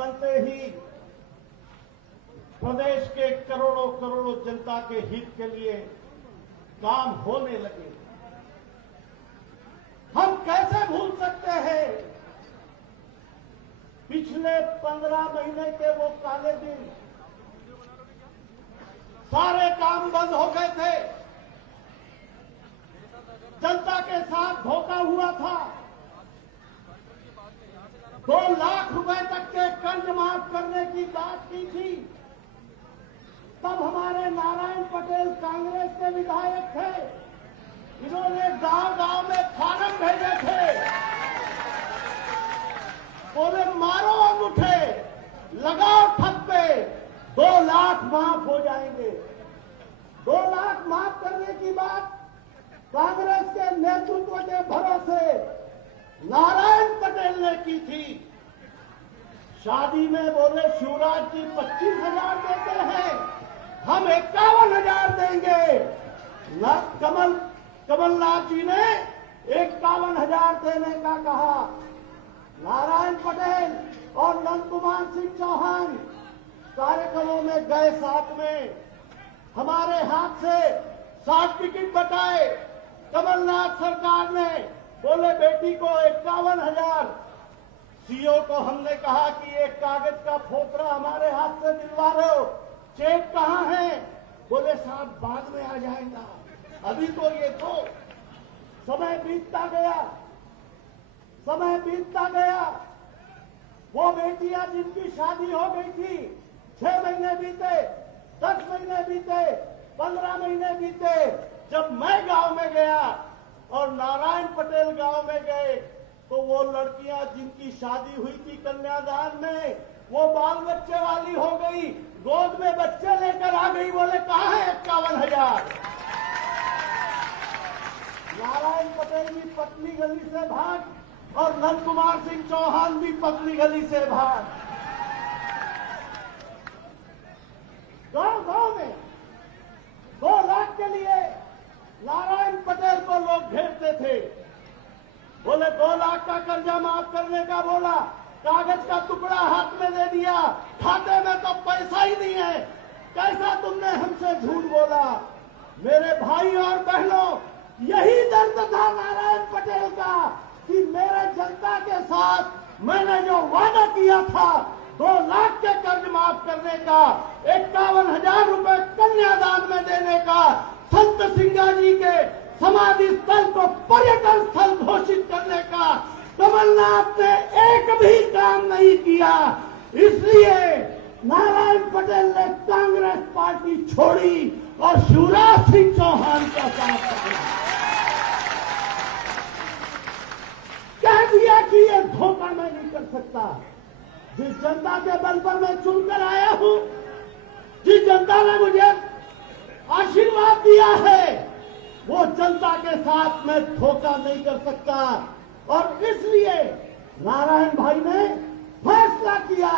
बनते ही प्रदेश के करोड़ों करोड़ों जनता के हित के लिए काम होने लगे। हम कैसे भूल सकते हैं पिछले 15 महीने के वो काले दिन। सारे काम बंद हो गए थे, जनता के साथ धोखा हुआ था। 2 लाख रुपए तक के कर्ज माफ करने की बात की थी। तब हमारे नारायण पटेल कांग्रेस के विधायक थे, इन्होंने गांव गांव में फार्म भेजे थे, बोले मारो अंगूठे, लगाओ ठप्पे, 2 लाख माफ हो जाएंगे। 2 लाख माफ करने की बात कांग्रेस के नेतृत्व के भरोसे नारायण पटेल ने की थी। शादी में बोले शिवराज जी 25,000 देते हैं, हम 51,000 देंगे। कमलनाथ जी ने 51,000 देने का कहा। नारायण पटेल और नंद कुमार सिंह चौहान कार्यक्रमों में गए, साथ में हमारे हाथ से 60 टिकट बटाए। कमलनाथ सरकार ने बोले बेटी को 51,000। सीओ को हमने कहा कि एक कागज का फोटरा हमारे हाथ से दिलवा रहे हो, चेक कहाँ है? बोले साहब बाद में आ जाएगा, अभी तो ये तो। समय बीतता गया, समय बीतता गया। वो बेटियां जिनकी शादी हो गई थी, 6 महीने बीते, 10 महीने बीते, 15 महीने बीते। जब मैं गांव में गया और नारायण पटेल गांव में गए, तो वो लड़कियां जिनकी शादी हुई थी कन्यादान में, वो बाल बच्चे वाली हो गई, गोद में बच्चे लेकर आ गई। बोले कहाँ है 51,000? नारायण पटेल भी पतली गली से भाग और नंद कुमार सिंह चौहान भी पतली गली से भाग। गांव गांव में 2 लाख के लिए नारायण पटेल को लोग घेरते थे। बोले 2 लाख का कर्जा माफ करने का बोला, कागज का टुकड़ा हाथ में दे दिया, खाते में तो पैसा ही नहीं है। कैसा तुमने हमसे झूठ बोला? मेरे भाई और बहनों, यही दर्द था नारायण पटेल का कि मेरे जनता के साथ मैंने जो वादा किया था 2 लाख के कर्ज माफ करने का, 51,000 रुपए कन्यादान में देने का, संत सिंगा जी के समाधि स्थल को पर्यटन स्थल घोषित करने का, कमलनाथ ने एक भी काम नहीं किया। इसलिए नारायण पटेल ने कांग्रेस पार्टी छोड़ी और शिवराज सिंह चौहान का साथ पकड़ा। कह दिया कि ये धोखा मैं नहीं कर सकता। जिस जनता के बल पर मैं चुनकर आया हूं, जिस जनता ने मुझे आशीर्वाद दिया है, वो जनता के साथ मैं धोखा नहीं कर सकता। और इसलिए नारायण भाई ने फैसला किया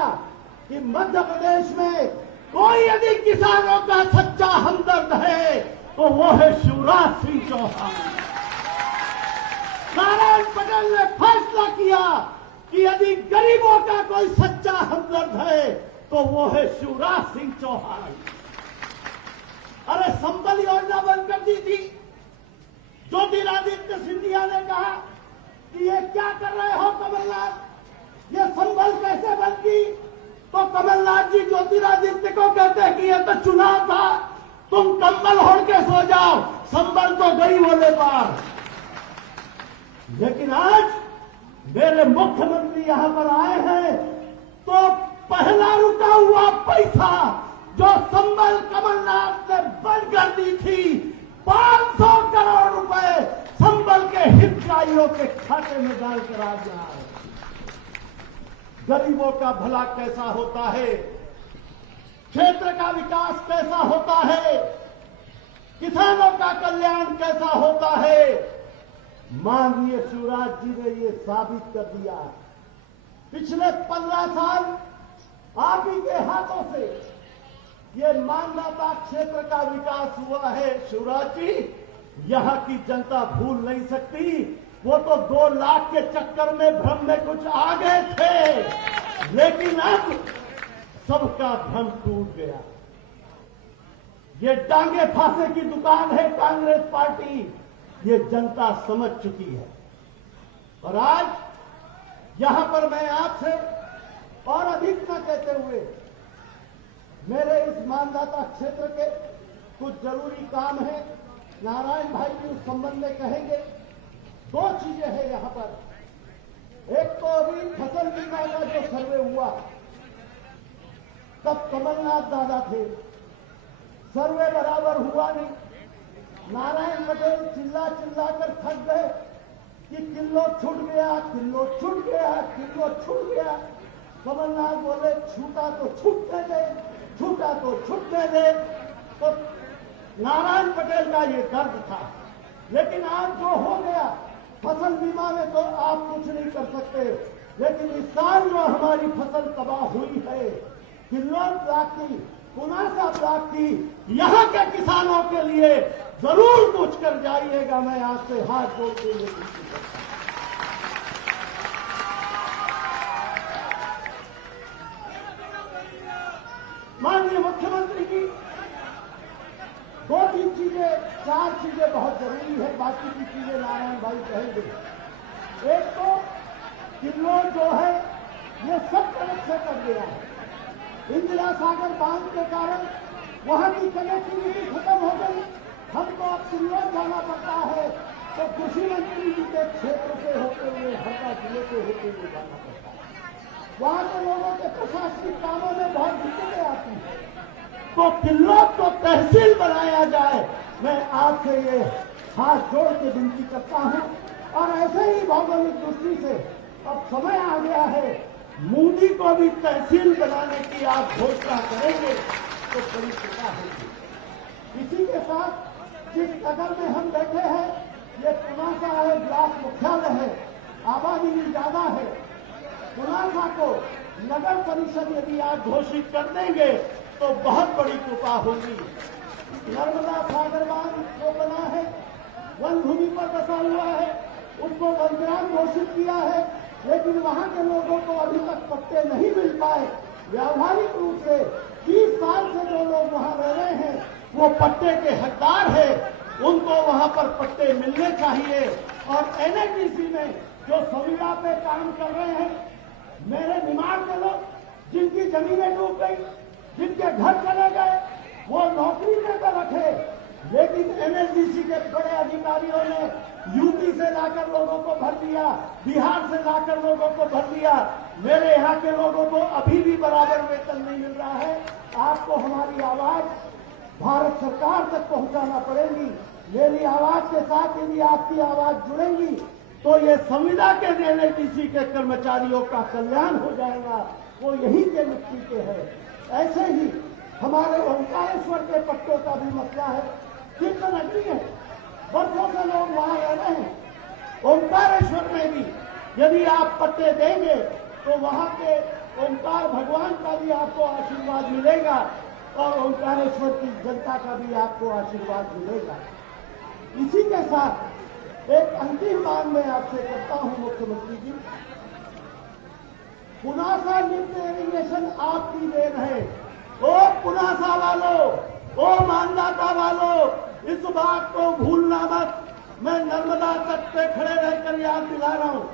कि मध्य प्रदेश में कोई यदि किसानों का सच्चा हमदर्द है तो वो है शिवराज सिंह चौहान। नारायण पटेल ने फैसला किया कि यदि गरीबों का कोई सच्चा हमदर्द है तो वो है शिवराज सिंह चौहान। अरे संबल योजना बंद कर दी थी। ज्योतिरादित्य सिंधिया ने कहा कि ये क्या कर रहे हो कमलनाथ, ये संबल कैसे बंद की? तो कमलनाथ जी ज्योतिरादित्य को कहते कि ये तो चुनाव था, तुम कंबल ओढ़ के सो जाओ, संबल तो गई बोले पार। लेकिन आज मेरे मुख्यमंत्री यहां पर आए हैं तो पहला रुका हुआ पैसा जो संबल कमलनाथ ने बंद कर दी थी, 500 करोड़ रुपए संबल के हितग्राहियों के खाते में डालकर आ गया है। गरीबों का भला कैसा होता है, क्षेत्र का विकास कैसा होता है, किसानों का कल्याण कैसा होता है, माननीय शिवराज जी ने ये साबित कर दिया। पिछले 15 साल आप ही के हाथों से ये मानदाता क्षेत्र का विकास हुआ है। शिवराज जी, यहां की जनता भूल नहीं सकती, वो तो 2 लाख के चक्कर में भ्रम में कुछ आ गए थे। लेकिन अब सबका भ्रम टूट गया। ये टांगे फांसे की दुकान है कांग्रेस पार्टी, ये जनता समझ चुकी है। और आज यहां पर मैं आपसे और अधिक न कहते हुए मेरे इस मानदाता क्षेत्र के कुछ जरूरी काम है, नारायण भाई भी उस संबंध में कहेंगे। दो चीजें हैं यहां पर। एक तो अभी फसल बीमा का जो सर्वे हुआ, तब कमलनाथ दादा थे, सर्वे बराबर हुआ नहीं। नारायण पटेल चिल्ला चिल्ला कर थक गए कि किलो छूट गया, किलो छूट गया, किलो छूट गया। कमलनाथ बोले छूटा तो छूटने दे, छूटा तो छूटने दे। तो नारायण पटेल का ये दर्द था। लेकिन आज जो हो गया फसल बीमा में तो आप कुछ नहीं कर सकते, लेकिन इस साल जो हमारी फसल तबाह हुई है, किन्नौर ब्लॉक की, पुनासा ब्लॉक की, यहाँ के किसानों के लिए जरूर कुछ कर जाइएगा। मैं आपसे हाथ जोड़ के लिए विनती करता हूं। माननीय मुख्यमंत्री की दो तीन चीजें, चार चीजें बहुत जरूरी है, बाकी की चीजें नारायण भाई कहेंगे। एक तो किन्नौर जो है ये सब तरफ से कट गया है। इंदिरा सागर बांध के कारण वहां की कनेक्टिविटी खत्म हो गई। हमको अब किन्नौर जाना पड़ता है तो कृषि मंत्री जी के क्षेत्र से होते हुए, हरदा जिले से होते हुए जाना पड़ता है। वहां के लोगों के प्रशासनिक कामों में बहुत दिक्कतें आती हैं। तो किन्नौर को तहसील बनाया जाए, मैं आपसे ये हाथ जोड़ के विनती करता हूं। और ऐसे ही भौगोलिक दृष्टि से अब समय आ गया है, मूंदी को भी तहसील बनाने की आप घोषणा करेंगे तो बड़ी कृपा होगी। इसी के साथ जिस नगर में हम बैठे हैं, ये पुनासा है, ब्लॉक मुख्यालय है, आबादी भी ज्यादा है। पुनासा को नगर परिषद यदि आप घोषित कर देंगे तो बहुत बड़ी कृपा होगी। नर्मदा सागर बांध जो बना है, वन भूमि पर बसा हुआ है, उसको वनग्राम घोषित किया है, लेकिन वहां के लोगों को अभी तक पट्टे नहीं मिल पाए। व्यावहारिक रूप से 30 साल से जो लोग वहां रह रहे हैं वो पट्टे के हकदार है, उनको वहां पर पट्टे मिलने चाहिए। और एनएचडीसी में जो संविदा पे काम कर रहे हैं, मेरे निमाड़ के लोग जिनकी जमीनें डूब गई, जिनके घर चले गए, वो नौकरी देकर रखे, लेकिन एनएचडीसी के बड़े अधिकारियों ने यूपी से लाकर लोगों को भर दिया, बिहार से लाकर लोगों को भर दिया। मेरे यहाँ के लोगों को अभी भी बराबर वेतन नहीं मिल रहा है। आपको हमारी आवाज भारत सरकार तक पहुंचाना पड़ेगी। मेरी आवाज के साथ यदि आपकी आवाज जुड़ेगी तो ये संविदा के एनएचडीसी के कर्मचारियों का कल्याण हो जाएगा। वो यही के मिट्टी के है। ऐसे ही हमारे ओंकारेश्वर के पट्टों का भी मसला है। तीर्थ नगरी है, वर्षों से लोग वहां रह रहे हैं। ओंकारेश्वर में भी यदि आप पट्टे देंगे तो वहां के ओंकार भगवान का भी आपको आशीर्वाद मिलेगा और ओंकारेश्वर की जनता का भी आपको आशीर्वाद मिलेगा। इसी के साथ एक अंतिम मांग मैं आपसे करता हूं मुख्यमंत्री जी, पुनासा लिफ्ट इरिगेशन आपकी देन है। ओ पुनासा वालों, ओ मानदाता वालों, इस बात को भूलना मत। मैं नर्मदा तट पे खड़े रहकर याद दिला रहा हूं,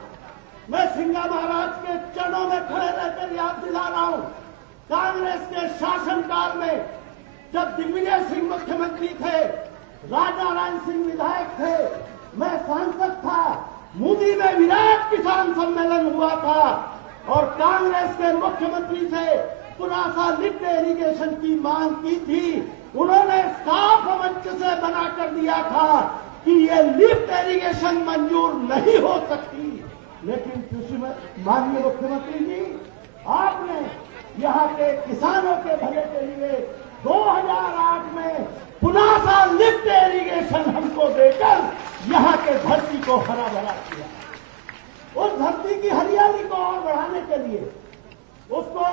मैं सिंगा महाराज के चरणों में खड़े रहकर याद दिला रहा हूं। कांग्रेस के शासनकाल में जब दिग्विजय सिंह मुख्यमंत्री थे, राजनारायण सिंह विधायक थे, मैं सांसद था, मोदी में विराट किसान सम्मेलन हुआ था और कांग्रेस के मुख्यमंत्री से पुनासा लिफ्ट इरिगेशन की मांग की थी। उन्होंने साफ मंच से बना कर दिया था कि ये लिफ्ट इरिगेशन मंजूर नहीं हो सकती। लेकिन कृषि माननीय मुख्यमंत्री जी, आपने यहाँ के किसानों के भले के लिए 2008 में पुनासा लिफ्ट इरिगेशन हमको देकर यहाँ के धरती को हरा भरा किया। उस धरती की हरियाली को और बढ़ाने के लिए उसको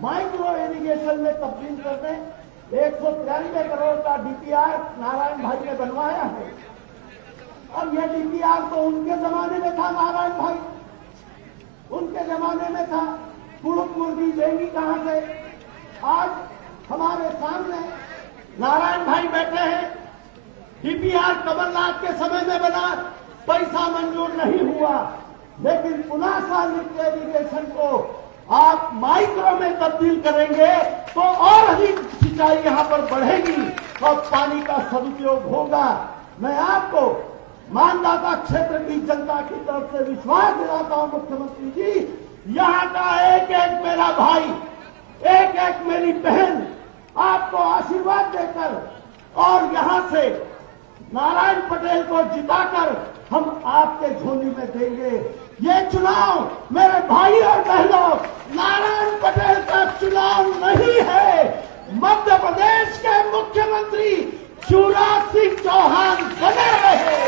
माइक्रो इरिगेशन में तब्दील कर दें। 193 करोड़ का डीपीआर नारायण भाई ने बनवाया है। अब यह डीपीआर तो उनके जमाने में था, नारायण भाई उनके जमाने में था। कुड़ुक मुर्गी देंगी कहां से? आज हमारे सामने नारायण भाई बैठे हैं, डीपीआर कमलनाथ के समय में बना, पैसा मंजूर नहीं हुआ, लेकिन पुनासा लिफ्ट इरिगेशन को आप माइक्रो में तब्दील करेंगे तो और अधिक सिंचाई यहां पर बढ़ेगी और पानी का सदुपयोग होगा। मैं आपको मानदाता क्षेत्र की जनता की तरफ से विश्वास दिलाता हूं मुख्यमंत्री जी, यहां का एक एक मेरा भाई, एक एक मेरी बहन आपको आशीर्वाद देकर और यहां से नारायण पटेल को जिताकर हम आपके झोली में देंगे। ये चुनाव मेरे भाई और बहनों नारायण पटेल का चुनाव नहीं है, मध्य प्रदेश के मुख्यमंत्री शिवराज सिंह चौहान बने रहे,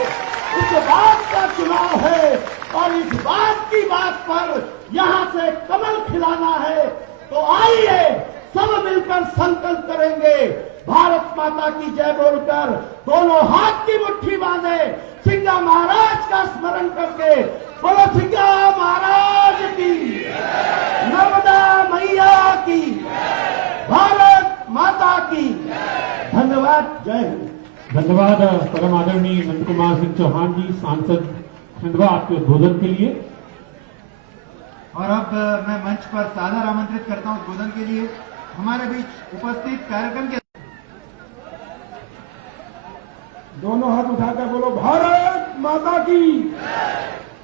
इस बात का चुनाव है। और इस बात की बात पर यहां से कमल खिलाना है तो आइए सब मिलकर संकल्प करेंगे, भारत माता की जय बोलकर दोनों हाथ की मुट्ठी बांधे, सिंगा महाराज का स्मरण करके बोलो सिंगा महाराज की, नर्मदा मैया की, भारत माता की। धन्यवाद, जय हिंद। धन्यवाद परम आदरणीय नंद कुमार सिंह चौहान जी, सांसद खंडवा, आपके उद्बोधन के लिए। और अब मैं मंच पर सादर आमंत्रित करता हूं उद्बोधन के लिए हमारे बीच उपस्थित कार्यक्रम के दोनों हाथ उठाकर बोलो भारत माता की,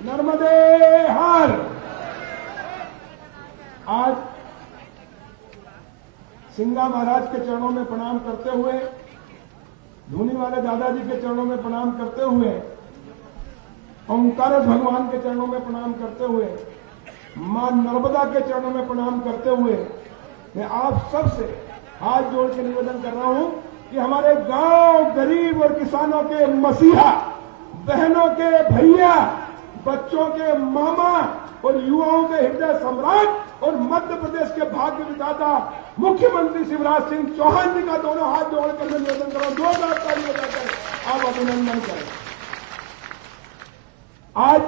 नर्मदे हर। आज सिंगा महाराज के चरणों में प्रणाम करते हुए, धूनी वाले दादाजी के चरणों में प्रणाम करते हुए, ओंकार भगवान के चरणों में प्रणाम करते हुए, मां नर्मदा के चरणों में प्रणाम करते हुए मैं आप सबसे हाथ जोड़ के निवेदन कर रहा हूं कि हमारे गांव गरीब और किसानों के मसीहा, बहनों के भैया, बच्चों के मामा और युवाओं के हृदय सम्राट और मध्य प्रदेश के भाग्य विधाता मुख्यमंत्री शिवराज सिंह चौहान जी का दोनों हाथ जोड़कर मैं निवेदन कर रहा हूं, जोरदार तालियां बजाकर आप अभिनंदन करें। आज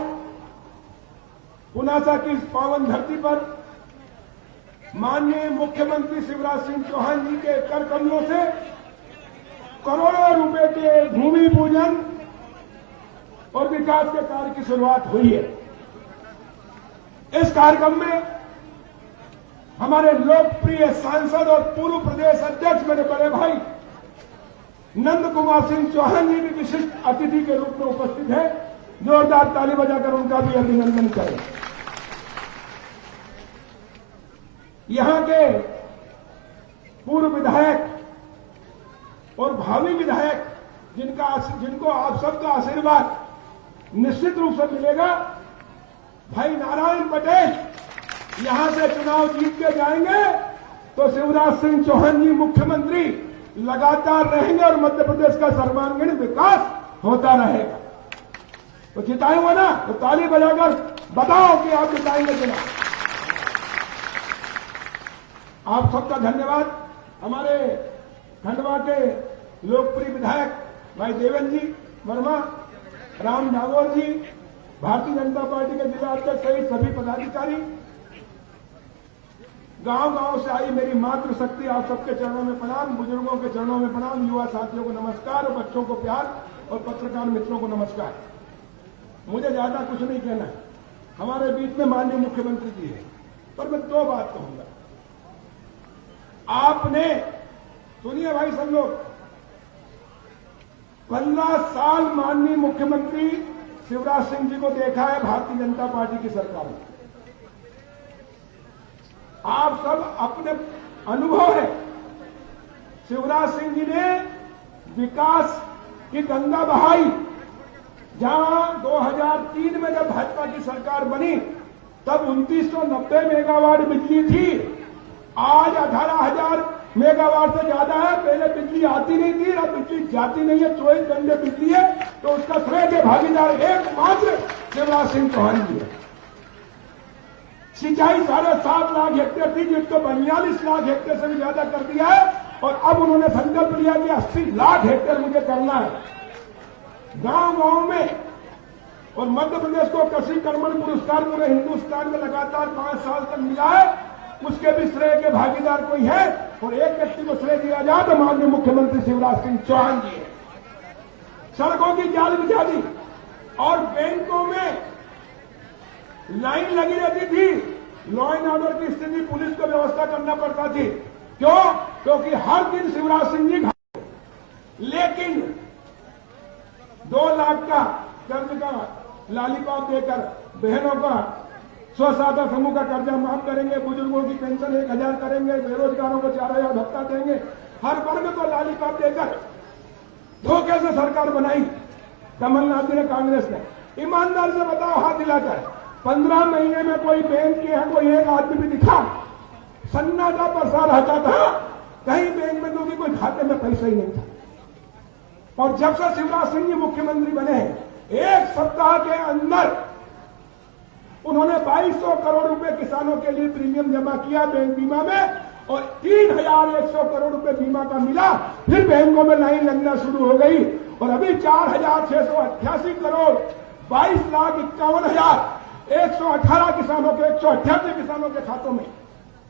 पुनासा की इस पावन धरती पर माननीय मुख्यमंत्री शिवराज सिंह चौहान जी के कर कमलों से करोड़ों रुपए के भूमि पूजन और विकास के कार्य की शुरुआत हुई है। इस कार्यक्रम में हमारे लोकप्रिय सांसद और पूर्व प्रदेश अध्यक्ष मेरे बड़े भाई नंद कुमार सिंह चौहान जी भी विशिष्ट अतिथि के रूप में उपस्थित है। जोरदार ताली बजाकर उनका भी अभिनंदन करें। यहां के पूर्व विधायक और भावी विधायक जिनको आप सबका आशीर्वाद निश्चित रूप से मिलेगा, भाई नारायण पटेल यहां से चुनाव जीत के जाएंगे तो शिवराज सिंह चौहान जी मुख्यमंत्री लगातार रहेंगे और मध्य प्रदेश का सर्वांगीण विकास होता रहेगा। तो जिताएंगे ना, तो ताली बजाकर बताओ कि आप जिताएंगे कि ना। आप सबका धन्यवाद। हमारे खंडवा के लोकप्रिय विधायक भाई देवेंद्र जी वर्मा, राम नागौर जी, भारतीय जनता पार्टी के जिला अध्यक्ष सहित सभी पदाधिकारी, गांव गांव से आई मेरी मातृशक्ति, आप सबके चरणों में प्रणाम, बुजुर्गों के चरणों में प्रणाम, युवा साथियों को नमस्कार और बच्चों को प्यार और पत्रकार मित्रों को नमस्कार। मुझे ज्यादा कुछ नहीं कहना है, हमारे बीच में माननीय मुख्यमंत्री जी है, पर मैं दो बात कहूंगा। आपने सुनिए भाई सब लोग, 15 साल माननीय मुख्यमंत्री शिवराज सिंह जी को देखा है भारतीय जनता पार्टी की सरकार में। आप सब अपने अनुभव है, शिवराज सिंह जी ने विकास की गंगा बहाई। जहां 2003 में जब भाजपा की सरकार बनी तब 2990 मेगावाट बिजली थी, आज 18,000 मेगावाट से ज्यादा है। पहले बिजली आती नहीं थी, अब बिजली जाती नहीं है, 24 घंटे बिजली है। तो उसका श्रेय के भागीदार एकमात्र शिवराज सिंह चौहान जी है। सिंचाई 7.5 लाख हेक्टेयर थी, जिसको 42 लाख हेक्टेयर से भी ज्यादा कर दिया है और अब उन्होंने संकल्प लिया कि 80 लाख हेक्टेयर मुझे करना है। गांव गांव में और मध्य प्रदेश को कृषि कर्मण पुरस्कार पूरे हिंदुस्तान में लगातार 5 साल तक मिला है उसके भी श्रेय के भागीदार कोई है, और एक व्यक्ति को श्रेय दिया जाए तो माननीय मुख्यमंत्री शिवराज सिंह चौहान जी है। सड़कों की जाल बिछा दी और बैंकों में लाइन लगी रहती थी। लॉ एंड ऑर्डर की स्थिति पुलिस को व्यवस्था करना पड़ता थी। क्यों? क्योंकि हर दिन शिवराज सिंह जी लेकिन 2 लाख का कर्ज का लालीपाप देकर बहनों का स्व-सहायता समूह का कर्जा माफ करेंगे, बुजुर्गों की पेंशन 1000 करेंगे, बेरोजगारों को 4000 भत्ता देंगे, हर वर्ग को लालीपाप देकर धोखे से सरकार बनाई कमलनाथ जी ने, कांग्रेस ने। ईमानदार से बताओ, हाथ हिलाकर, 15 महीने में कोई बैंक के यहाँ कोई एक आदमी भी दिखा? सन्नाटा बरसा रहता था, कहीं बैंक में क्योंकि कोई खाते में पैसा ही नहीं था। और जब से शिवराज सिंह जी मुख्यमंत्री बने, एक सप्ताह के अंदर उन्होंने 2200 करोड़ रुपए किसानों के लिए प्रीमियम जमा किया बैंक बीमा में, और 3100 करोड़ रुपए बीमा का मिला। फिर बैंकों में लाइन लगना शुरू हो गई, और अभी 4688 करोड़ 22,51,118 किसानों के 188 किसानों के खातों में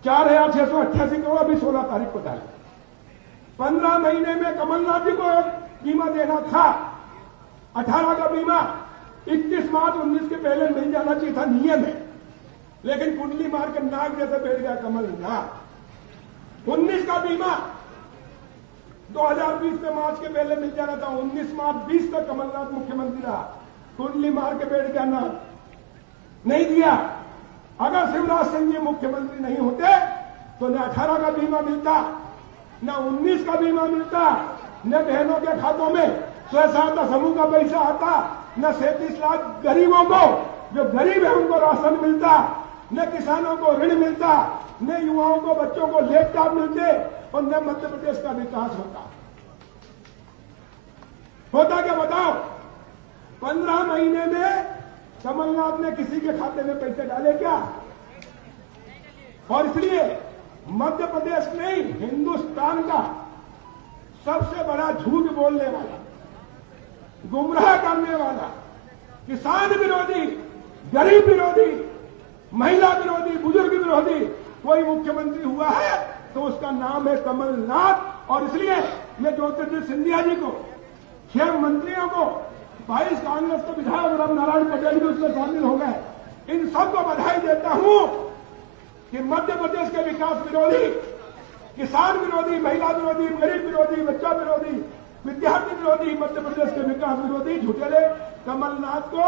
4688 करोड़ अभी 16 तारीख को डाले। 15 महीने में कमलनाथ जी को बीमा देना था, 18 का बीमा 31 मार्च 19 के पहले मिल जाना चाहिए था नियम है, लेकिन कुंडली मार के नाक जैसे बैठ गया कमलनाथ। 19 का बीमा 2020 में मार्च के पहले मिल जाना था, 19 मार्च 20 तक कमलनाथ मुख्यमंत्री रहा, कुंडली मार के बैठ गया ना, नहीं दिया। अगर शिवराज सिंह जी मुख्यमंत्री नहीं होते तो न 18 का बीमा मिलता, न 19 का बीमा मिलता, न बहनों के खातों में स्व-सहायता समूह का पैसा आता, न 37 लाख गरीबों को जो गरीब है उनको राशन मिलता, न किसानों को ऋण मिलता, न युवाओं को बच्चों को लैपटॉप मिलते, और न मध्य प्रदेश का विकास होता क्या बताओ? 15 महीने में कमलनाथ ने किसी के खाते में पैसे डाले क्या? और इसलिए मध्य प्रदेश नहीं, हिंदुस्तान का सबसे बड़ा झूठ बोलने वाला, गुमराह करने वाला, किसान विरोधी, गरीब विरोधी, महिला विरोधी, बुजुर्ग विरोधी कोई मुख्यमंत्री हुआ है तो उसका नाम है कमलनाथ। और इसलिए मैं ज्योतिर्दित्य सिंधिया जी को, 6 मंत्रियों को, 22 कांग्रेस के विधायक रामनारायण पटेल भी उसमें शामिल हो गए, इन सबको बधाई देता हूं कि मध्य प्रदेश के विकास विरोधी, किसान विरोधी, महिला विरोधी, गरीब विरोधी, बच्चा विरोधी, विद्यार्थी विरोधी, मध्य प्रदेश के विकास विरोधी झूठेले कमलनाथ को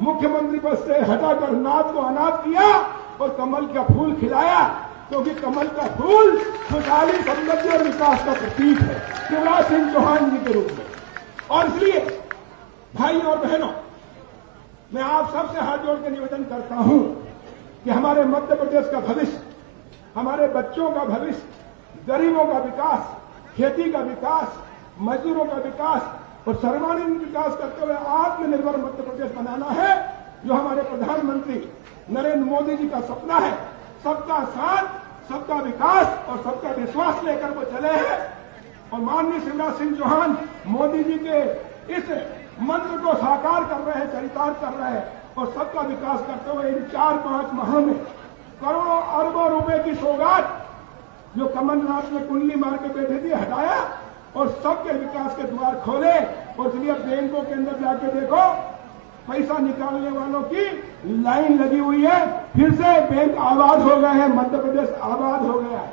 मुख्यमंत्री पद से हटाकर नाथ को अनाथ किया और कमल का फूल खिलाया, क्योंकि कमल का फूल खुशहाली, समृद्धि और विकास का प्रतीक है शिवराज सिंह चौहान जी के रूप में। और इसलिए भाई और बहनों, मैं आप सबसे हाथ जोड़ के निवेदन करता हूं कि हमारे मध्य प्रदेश का भविष्य, हमारे बच्चों का भविष्य, गरीबों का विकास, खेती का विकास, मजदूरों का विकास और सर्वांगीण विकास करते हुए आत्मनिर्भर मध्य प्रदेश बनाना है, जो हमारे प्रधानमंत्री नरेंद्र मोदी जी का सपना है। सबका साथ, सबका विकास और सबका विश्वास लेकर वो चले हैं, और माननीय शिवराज सिंह चौहान मोदी जी के इस मंत्र को साकार कर रहे हैं, चरितार्थ कर रहे हैं, और सबका विकास करते हुए इन 4-5 माह में करोड़ों अरबों रुपए की सौगात जो कमलनाथ ने कुंडली मार के बैठे थे हटाया और सबके विकास के द्वार खोले। और इसलिए बैंकों के अंदर जाके देखो, पैसा निकालने वालों की लाइन लगी हुई है, फिर से बैंक आबाद हो गए हैं, मध्य प्रदेश आबाद हो गया है।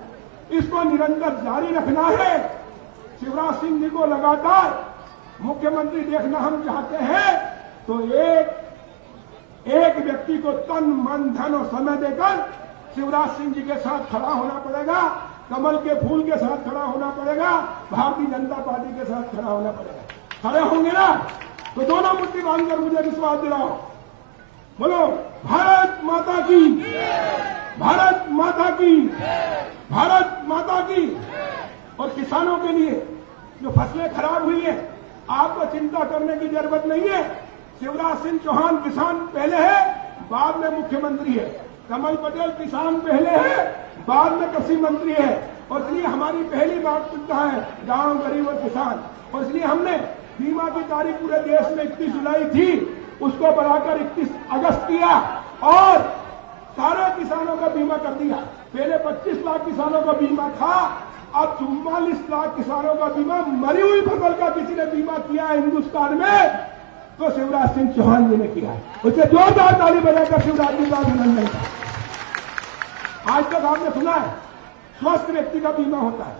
इसको निरंतर जारी रखना है। शिवराज सिंह जी को लगातार मुख्यमंत्री देखना हम चाहते हैं, तो एक व्यक्ति को तन, मन, धन और समय देकर शिवराज सिंह जी के साथ खड़ा होना पड़ेगा, कमल के फूल के साथ खड़ा होना पड़ेगा, भारतीय जनता पार्टी के साथ खड़ा होना पड़ेगा। खड़े होंगे ना तो दोनों मुट्ठी बांधकर मुझे विश्वास दिलाओ, बोलो भारत माता की, भारत माता की, भारत माता की। और किसानों के लिए जो फसलें खराब हुई है, आपको चिंता करने की जरूरत नहीं है। शिवराज सिंह चौहान किसान पहले है, बाद में मुख्यमंत्री है। कमल पटेल किसान पहले है, बाद में कृषि मंत्री है। और इसलिए हमारी पहली प्राथमिकता है गांव, गरीब और किसान। और इसलिए हमने बीमा की तारीख पूरे देश में 31 जुलाई थी, उसको बढ़ाकर 31 अगस्त किया और सारे किसानों का बीमा कर दिया। पहले 25 लाख किसानों का बीमा था, अब 44 लाख किसानों का बीमा, मरी हुई फसल का किसी ने बीमा किया है हिंदुस्तान में तो शिवराज सिंह चौहान जी ने किया है। उसे जोरदार ताली बजाकर शिवराज जी का अभिनंदन था। आज तक आपने सुना है स्वस्थ व्यक्ति का बीमा होता है,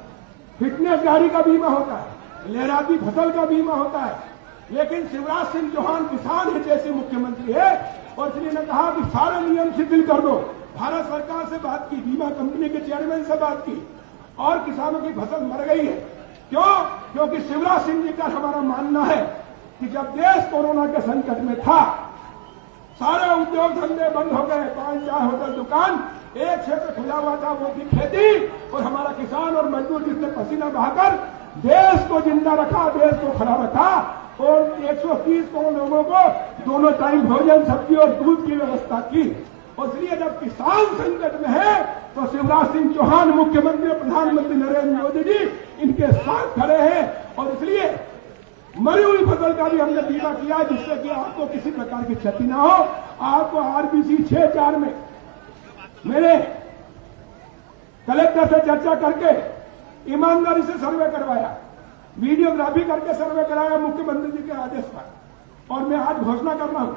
फिटनेस गाड़ी का बीमा होता है, लहराती फसल का बीमा होता है, लेकिन शिवराज सिंह चौहान किसान हितैषी मुख्यमंत्री है और इसलिए ने कहा कि सारे नियम शिथिल कर दो। भारत सरकार से बात की, बीमा कंपनी के चेयरमैन से बात की और किसानों की फसल मर गई है। क्यों? क्योंकि शिवराज सिंह जी का हमारा मानना है कि जब देश कोरोना के संकट में था, सारे उद्योग धंधे बंद हो गए, 5-4 होटल दुकान, एक क्षेत्र खुला हुआ था वो की खेती, और हमारा किसान और मजदूर जिसने पसीना बहाकर देश को जिंदा रखा, देश को खड़ा रखा और 130 करोड़ लोगों को दोनों टाइम भोजन, सब्जी और दूध की व्यवस्था की। और इसलिए जब किसान संकट में है तो शिवराज सिंह चौहान मुख्यमंत्री और प्रधानमंत्री नरेंद्र मोदी जी इनके साथ खड़े हैं। और इसलिए मरी हुई फसल का भी हमने बीमा किया जिससे कि आपको किसी प्रकार की क्षति ना हो। आपको आरबीसी 6-4 में मैंने कलेक्टर से चर्चा करके ईमानदारी से सर्वे करवाया, वीडियोग्राफी करके सर्वे कराया मुख्यमंत्री जी के आदेश पर। और मैं आज घोषणा कर रहा हूं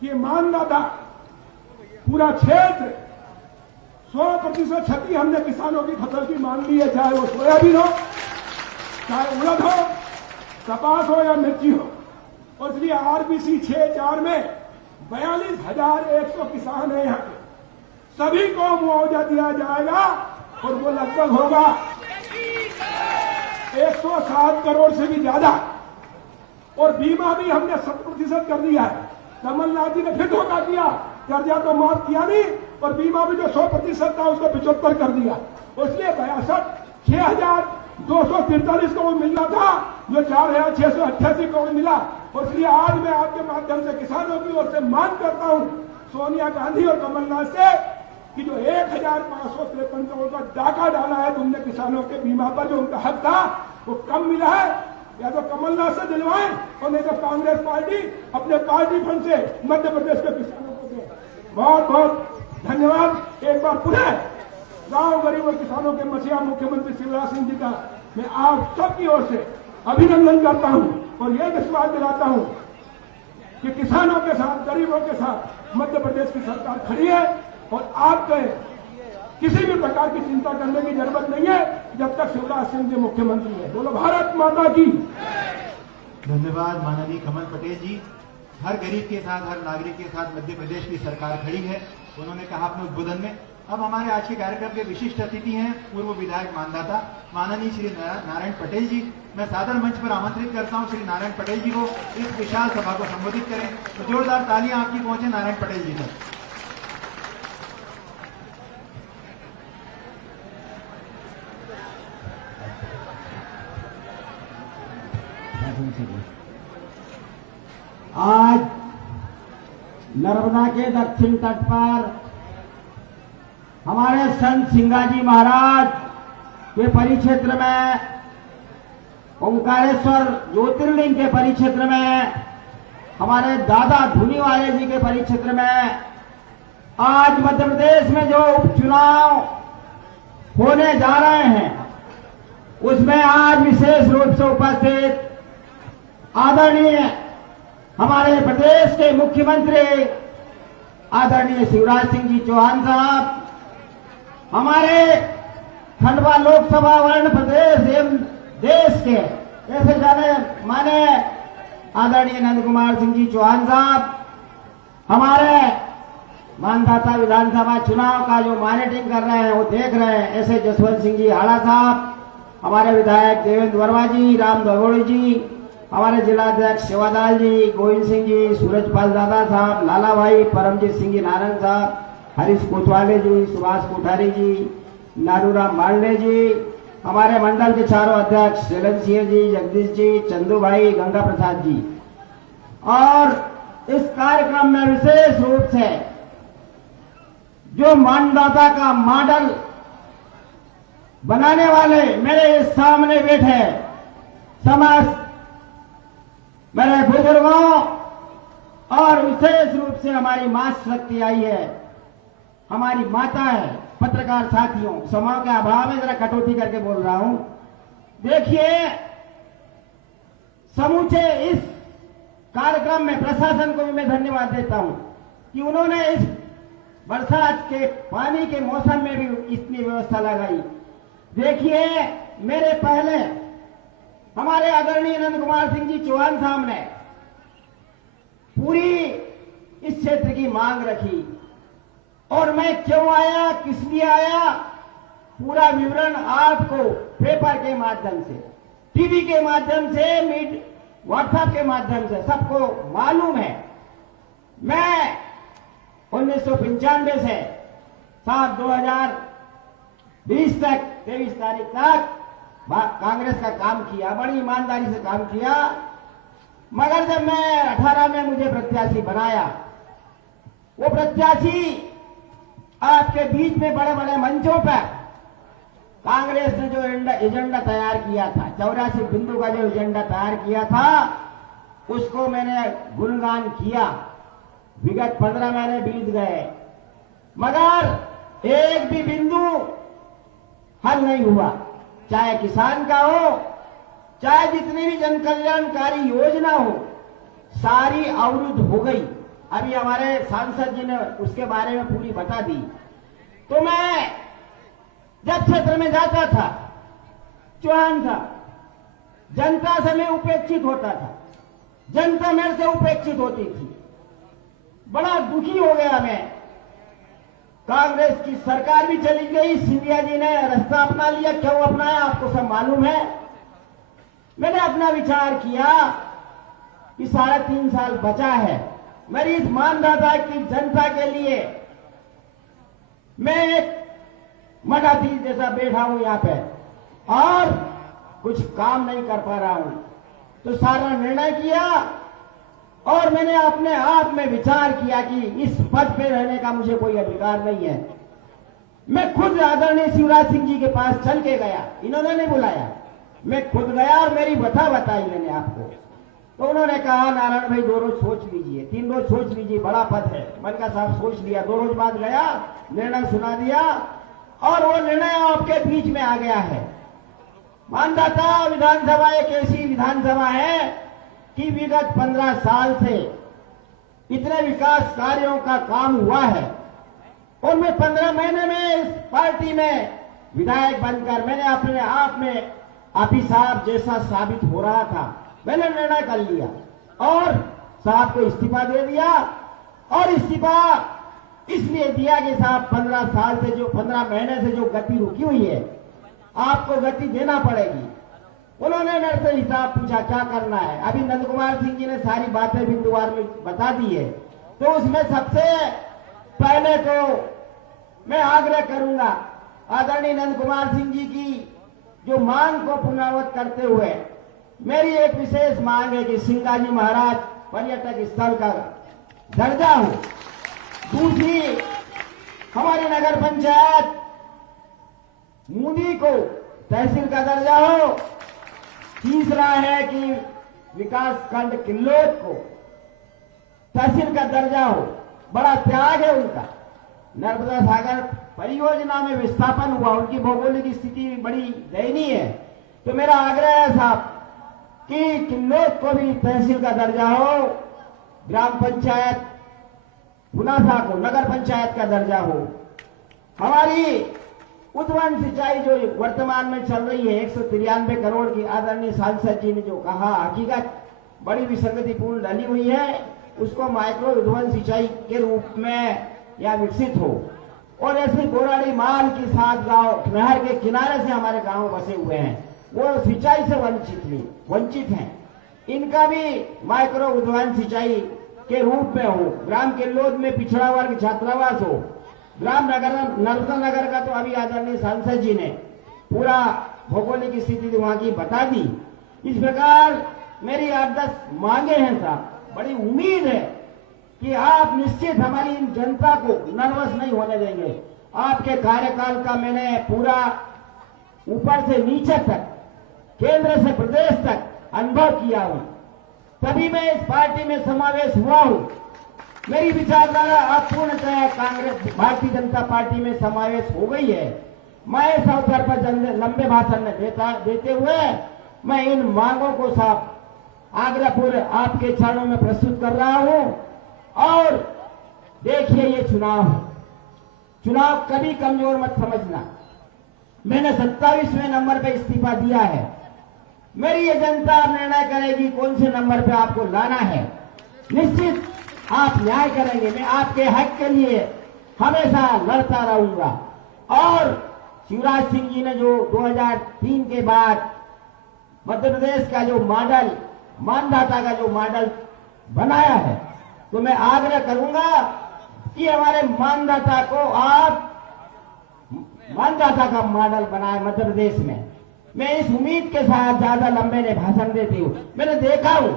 कि मानदाता पूरा क्षेत्र 100% क्षति हमने किसानों की फसल की मान ली है, चाहे वो सोयाबीन हो, चाहे उड़द हो, कपास हो या मिर्ची हो। और इसलिए आरबीसी 6-4 में 42,100 किसान है यहाँ के, सभी को मुआवजा दिया जाएगा और वो लगभग होगा 107 करोड़ से भी ज्यादा। और बीमा भी हमने 70% कर दिया है। कमलनाथ जी ने फिर धोखा किया, कर्जा तो माफ किया नहीं और बीमा भी जो 100% था उसको 75 कर दिया। इसलिए 6,243 करोड़ मिलना था, जो 4,688 करोड़ मिला। और इसलिए आज मैं आपके माध्यम से किसानों की ओर से मांग करता हूं सोनिया गांधी और कमलनाथ से कि जो 1,553 करोड़ का डाका डाला है तुमने किसानों के बीमा पर, जो उनका हक था वो कम मिला है, या तो कमलनाथ से दिलवाएं और नहीं तो कांग्रेस पार्टी अपने पार्टी फंड से मध्य प्रदेश के किसानों को दे। बहुत बहुत धन्यवाद। एक बार पुनः गांव गरीब और किसानों के मसीहा मुख्यमंत्री शिवराज सिंह जी का मैं आप सबकी ओर से अभिनंदन करता हूं और यह विश्वास दिलाता हूं कि किसानों के साथ, गरीबों के साथ मध्य प्रदेश की सरकार खड़ी है और आपके किसी भी प्रकार की चिंता करने की जरूरत नहीं है जब तक शिवराज सिंह जी मुख्यमंत्री है। बोलो भारत माता की। धन्यवाद माननीय कमल पटेल जी। हर गरीब के साथ, हर नागरिक के साथ मध्य प्रदेश की सरकार खड़ी है, उन्होंने कहा अपने उद्बोधन में। अब हमारे आज के कार्यक्रम के विशिष्ट अतिथि हैं पूर्व विधायक मानदाता माननीय श्री नारायण पटेल जी। मैं सादर मंच पर आमंत्रित करता हूं श्री नारायण पटेल जी को इस विशाल सभा को संबोधित करें। तो जोरदार तालियां आपकी पहुंचे नारायण पटेल जी तक। आज नर्मदा के दक्षिण तट पर हमारे संत सिंगाजी महाराज के परिक्षेत्र में, ओंकारेश्वर ज्योतिर्लिंग के परिक्षेत्र में, हमारे दादा धुनीवाले जी के परिक्षेत्र में आज मध्य प्रदेश में जो उपचुनाव होने जा रहे हैं उसमें आज विशेष रूप से उपस्थित आदरणीय हमारे प्रदेश के मुख्यमंत्री आदरणीय शिवराज सिंह जी चौहान साहब, हमारे खंडवा लोकसभा वर्ण प्रदेश एवं देश के ऐसे जाने माने आदरणीय नंद कुमार सिंह जी चौहान साहब, हमारे मानदाता विधानसभा चुनाव का जो मॉनिटरिंग कर रहे हैं वो देख रहे हैं ऐसे जसवंत सिंह जी हाड़ा साहब, हमारे विधायक देवेंद्र वर्मा जी, राम दगोड़ी जी, हमारे जिलाध्यक्ष सेवादाल जी, गोविंद सिंह जी, सूरजपाल दादा साहब, लाला भाई, परमजीत सिंह जी नारायण साहब, हरीश कोतवाले जी, सुभाष कोठारी जी, नारूराम मांडे जी, हमारे मंडल के चारों अध्यक्ष शैलन सिंह जी, जगदीश जी, चंदू भाई, गंगा प्रसाद जी। और इस कार्यक्रम में विशेष रूप से जो मानदाता का मॉडल बनाने वाले मेरे सामने बैठे समस्त मेरे बुजुर्गों और विशेष रूप से हमारी मां शक्ति आई है, हमारी माता है पत्रकार साथियों, समय के अभाव में जरा कटौती करके बोल रहा हूं। देखिए, समूचे इस कार्यक्रम में प्रशासन को भी मैं धन्यवाद देता हूं कि उन्होंने इस बरसात के पानी के मौसम में भी इतनी व्यवस्था लगाई। देखिए, मेरे पहले हमारे आदरणीय नंद कुमार सिंह जी चौहान साहब ने पूरी इस क्षेत्र की मांग रखी और मैं क्यों आया, किस लिए आया, पूरा विवरण आपको पेपर के माध्यम से, टीवी के माध्यम से, व्हाट्सएप के माध्यम से सबको मालूम है। मैं 1995 से साल 2020 तक 23 तारीख तक कांग्रेस का काम किया, बड़ी ईमानदारी से काम किया। मगर जब मैं 18 में मुझे प्रत्याशी बनाया, वो प्रत्याशी आपके बीच में बड़े बड़े मंचों पर कांग्रेस ने जो एजेंडा तैयार किया था, 84 बिंदु का जो एजेंडा तैयार किया था, उसको मैंने गुणगान किया। विगत 15 महीने बीत गए, मगर एक भी बिंदु हल नहीं हुआ। चाहे किसान का हो, चाहे जितनी भी जन कल्याणकारी योजना हो, सारी अवरुद्ध हो गई। अभी हमारे सांसद जी ने उसके बारे में पूरी बता दी। तो मैं जब क्षेत्र में जाता था, चौहान साहब, जनता से मैं उपेक्षित होता था, जनता मेरे से उपेक्षित होती थी। बड़ा दुखी हो गया मैं। कांग्रेस की सरकार भी चली गई, सिंधिया जी ने रास्ता अपना लिया। क्यों अपनाया आपको सब मालूम है। मैंने अपना विचार किया कि 3.5 साल बचा है। मेरी इस मानदाता की जनता के लिए मैं एक मठाधीश जैसा बैठा हूं यहाँ पे और कुछ काम नहीं कर पा रहा हूं। तो सारा निर्णय किया और मैंने अपने आप में विचार किया कि इस पद पे रहने का मुझे कोई अधिकार नहीं है। मैं खुद आदरणीय शिवराज सिंह जी के पास चल के गया, इन्होंने नहीं बुलाया, मैं खुद गया और मेरी व्यथा बताई मैंने आपको। तो उन्होंने कहा, नारायण भाई 2 रोज सोच लीजिए, 3 रोज सोच लीजिए, बड़ा पद है। मैंने कहा साहब सोच लिया। 2 रोज बाद गया, निर्णय सुना दिया और वो निर्णय आपके बीच में आ गया है। मानदाता विधानसभा एक ऐसी विधानसभा है कि विगत 15 साल से इतने विकास कार्यों का काम हुआ है और मैं 15 महीने में इस पार्टी में विधायक बनकर मैंने अपने आप में आप साहब जैसा साबित हो रहा था। मैंने निर्णय कर लिया और साहब को इस्तीफा दे दिया। और इस्तीफा इसलिए दिया कि साहब 15 साल से जो 15 महीने से जो गति रुकी हुई है, आपको गति देना पड़ेगी। उन्होंने मेरे से हिसाब पूछा क्या करना है। अभी नंद कुमार सिंह जी ने सारी बातें बिंदुवार में बता दी है। तो उसमें सबसे पहले तो मैं आग्रह करूंगा आदरणीय नंद कुमार सिंह जी की जो मांग को पुनरावृत्त करते हुए मेरी एक विशेष मांग है कि सिंगाजी महाराज पर्यटक स्थल का दर्जा हो। दूसरी, हमारी नगर पंचायत मूंदी को तहसील का दर्जा हो। तीसरा है कि विकास खंड किल्लोद को तहसील का दर्जा हो। बड़ा त्याग है उनका। नर्मदा सागर परियोजना में विस्थापन हुआ, उनकी भौगोलिक स्थिति बड़ी दयनीय है। तो मेरा आग्रह है साहब कि किल्लोद को भी तहसील का दर्जा हो, ग्राम पंचायत पुनासा को नगर पंचायत का दर्जा हो। हमारी उद्वहन सिंचाई जो वर्तमान में चल रही है 193 करोड़ की, आदरणीय सांसद जी ने जो कहा, हकीकत बड़ी विसंगतिपूर्ण डली हुई है। उसको माइक्रो उद्वहन सिंचाई के रूप में या विकसित हो। और ऐसे गोराड़ी माल के साथ गांव नहर के किनारे से हमारे गांव बसे हुए हैं, वो सिंचाई से वंचित हैं। इनका भी माइक्रो उद्वहन सिंचाई के रूप में हो। ग्राम किल्लोद में पिछड़ा वर्ग छात्रावास हो। ग्राम नगर नर्मदा नगर का तो अभी आदरणीय सांसद जी ने पूरा भौगोलिक स्थिति वहां की बता दी। इस प्रकार मेरी 8-10 मांगे हैं साहब। बड़ी उम्मीद है कि आप निश्चित हमारी इन जनता को नर्वस नहीं होने देंगे। आपके कार्यकाल का मैंने पूरा ऊपर से नीचे तक, केंद्र से प्रदेश तक अनुभव किया हूं, तभी मैं इस पार्टी में समावेश हुआ हूं। मेरी विचारधारा अब पूर्णतः कांग्रेस भारतीय जनता पार्टी में समावेश हो गई है। मैं इस अवसर पर लंबे भाषण में देते हुए मैं इन मांगों को साफ आग्रहपूर्वक आपके चरणों में प्रस्तुत कर रहा हूं। और देखिए, ये चुनाव कभी कमजोर मत समझना। मैंने 27वें नंबर पे इस्तीफा दिया है। मेरी ये जनता निर्णय करेगी कौन से नंबर पे आपको लाना है। निश्चित आप न्याय करेंगे। मैं आपके हक के लिए हमेशा लड़ता रहूंगा। और शिवराज सिंह जी ने जो 2003 के बाद मध्य प्रदेश का जो मॉडल, मानदाता का जो मॉडल बनाया है, तो मैं आग्रह करूंगा कि हमारे मानदाता को आप मानदाता का मॉडल बनाए मध्य प्रदेश में। मैं इस उम्मीद के साथ ज्यादा लंबे ने भाषण देती हूं। मैंने देखा हूं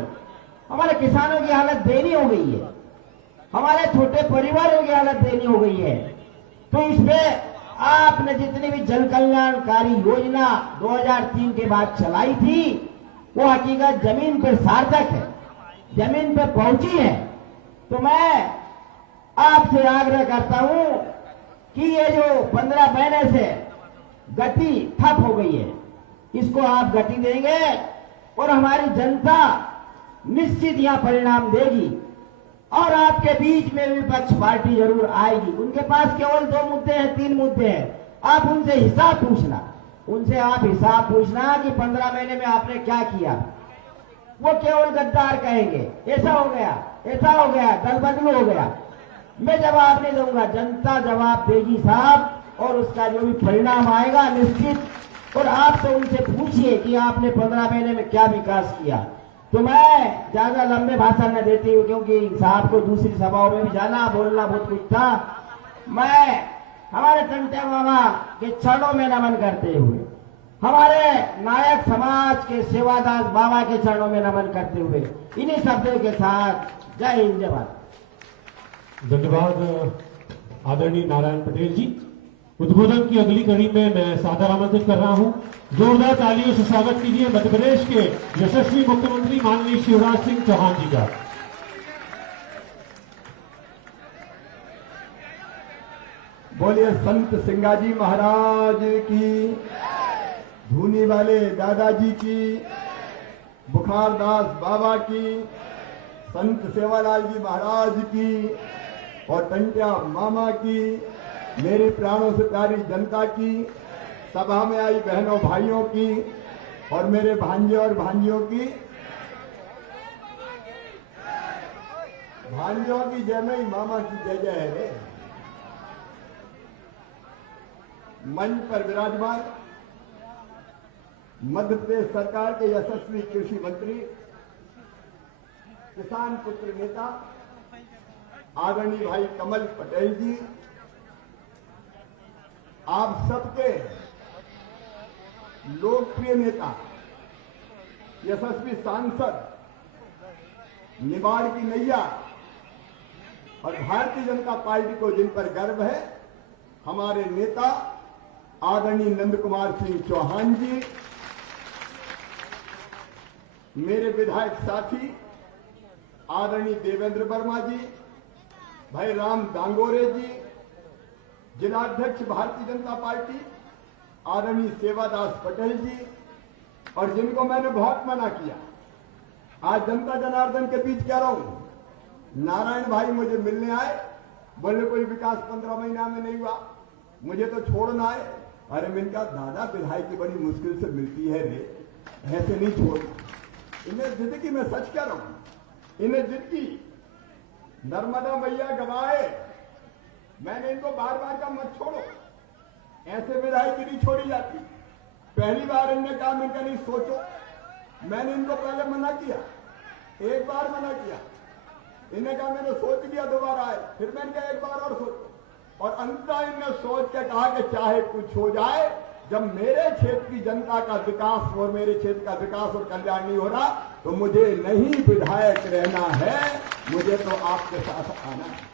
हमारे किसानों की हालत दयनीय हो गई है, हमारे छोटे परिवारों की हालत दयनीय हो गई है। तो इसमें आपने जितनी भी जन कल्याणकारी योजना 2003 के बाद चलाई थी, वो हकीकत जमीन पर सार्थक है, जमीन पर पहुंची है। तो मैं आपसे आग्रह करता हूं कि ये जो 15 महीने से गति ठप हो गई है, इसको आप गति देंगे और हमारी जनता निश्चित यहां परिणाम देगी। और आपके बीच में विपक्ष पार्टी जरूर आएगी। उनके पास केवल 2 मुद्दे हैं, 3 मुद्दे हैं। आप उनसे हिसाब पूछना, उनसे आप हिसाब पूछना कि 15 महीने में आपने क्या किया। वो केवल गद्दार कहेंगे, ऐसा हो गया, ऐसा हो गया, दल बदलू हो गया। मैं जवाब नहीं दूंगा, जनता जवाब देगी साहब। और उसका जो भी परिणाम आएगा निश्चित। और आप तो उनसे पूछिए कि आपने 15 महीने में क्या विकास किया। तो मैं ज्यादा लंबे भाषण न देती हूँ, क्योंकि साहब को दूसरी सभाओं में भी जाना, बोलना बहुत कुछ था। मैं हमारे टंटे मामा के चरणों में नमन करते हुए, हमारे नायक समाज के सेवादास बाबा के चरणों में नमन करते हुए इन्हीं शब्दों के साथ जय हिंद, जय भारत। धन्यवाद आदरणीय नारायण पटेल जी। उद्बोधन की अगली कड़ी में मैं सादर आमंत्रित कर रहा हूं। जोरदार तालियों से स्वागत कीजिए मध्य प्रदेश के यशस्वी मुख्यमंत्री माननीय शिवराज सिंह चौहान जी का। बोलिए संत सिंगाजी महाराज की, धूनी वाले दादाजी की, बुखारदास बाबा की, संत सेवालाल जी महाराज की और टंटिया मामा की, मेरी प्राणों से प्यारी जनता की, सभा में आई बहनों भाइयों की और मेरे भांजे और भांजियों की, भांजों की जय में मामा की जय जय है रे। मंच पर विराजमान मध्य प्रदेश सरकार के यशस्वी कृषि मंत्री, किसान पुत्र नेता आदरणीय भाई कमल पटेल जी, आप सबके लोकप्रिय नेता, यशस्वी सांसद, निबाड़ की नैया और भारतीय जनता पार्टी को जिन पर गर्व है, हमारे नेता आदरणीय नंद कुमार सिंह चौहान जी, मेरे विधायक साथी आदरणीय देवेंद्र वर्मा जी, भाई राम दांगोरे जी, जिलाध्यक्ष भारतीय जनता पार्टी आदरणीय सेवादास पटेल जी, और जिनको मैंने बहुत मना किया, आज जनता जनार्दन के बीच कह रहा हूं। नारायण भाई मुझे मिलने आए, बोले कोई विकास 15 महीना में नहीं हुआ, मुझे तो छोड़ना है। अरे मैंने कहा दादा विधायक की बड़ी मुश्किल से मिलती है रे, ऐसे नहीं छोड़ना। इन्हें जिंदगी में सच कह रहा हूं, इन्हें जिंदगी नर्मदा मैया गवाए, मैंने इनको बार बार कहा मत छोड़ो, ऐसे विधायक की नहीं छोड़ी जाती। पहली बार इन्होंने कहा, मैंने कहा नहीं सोचो, मैंने इनको पहले मना किया, एक बार मना किया, इन्हें कहा मैंने सोच लिया, दोबारा आए, फिर मैंने कहा एक बार और सोचो, और अंततः इन्होंने सोच के कहा कि चाहे कुछ हो जाए, जब मेरे क्षेत्र की जनता का विकास और मेरे क्षेत्र का विकास और कल्याण नहीं हो रहा तो मुझे नहीं विधायक रहना है, मुझे तो आपके साथ आना है।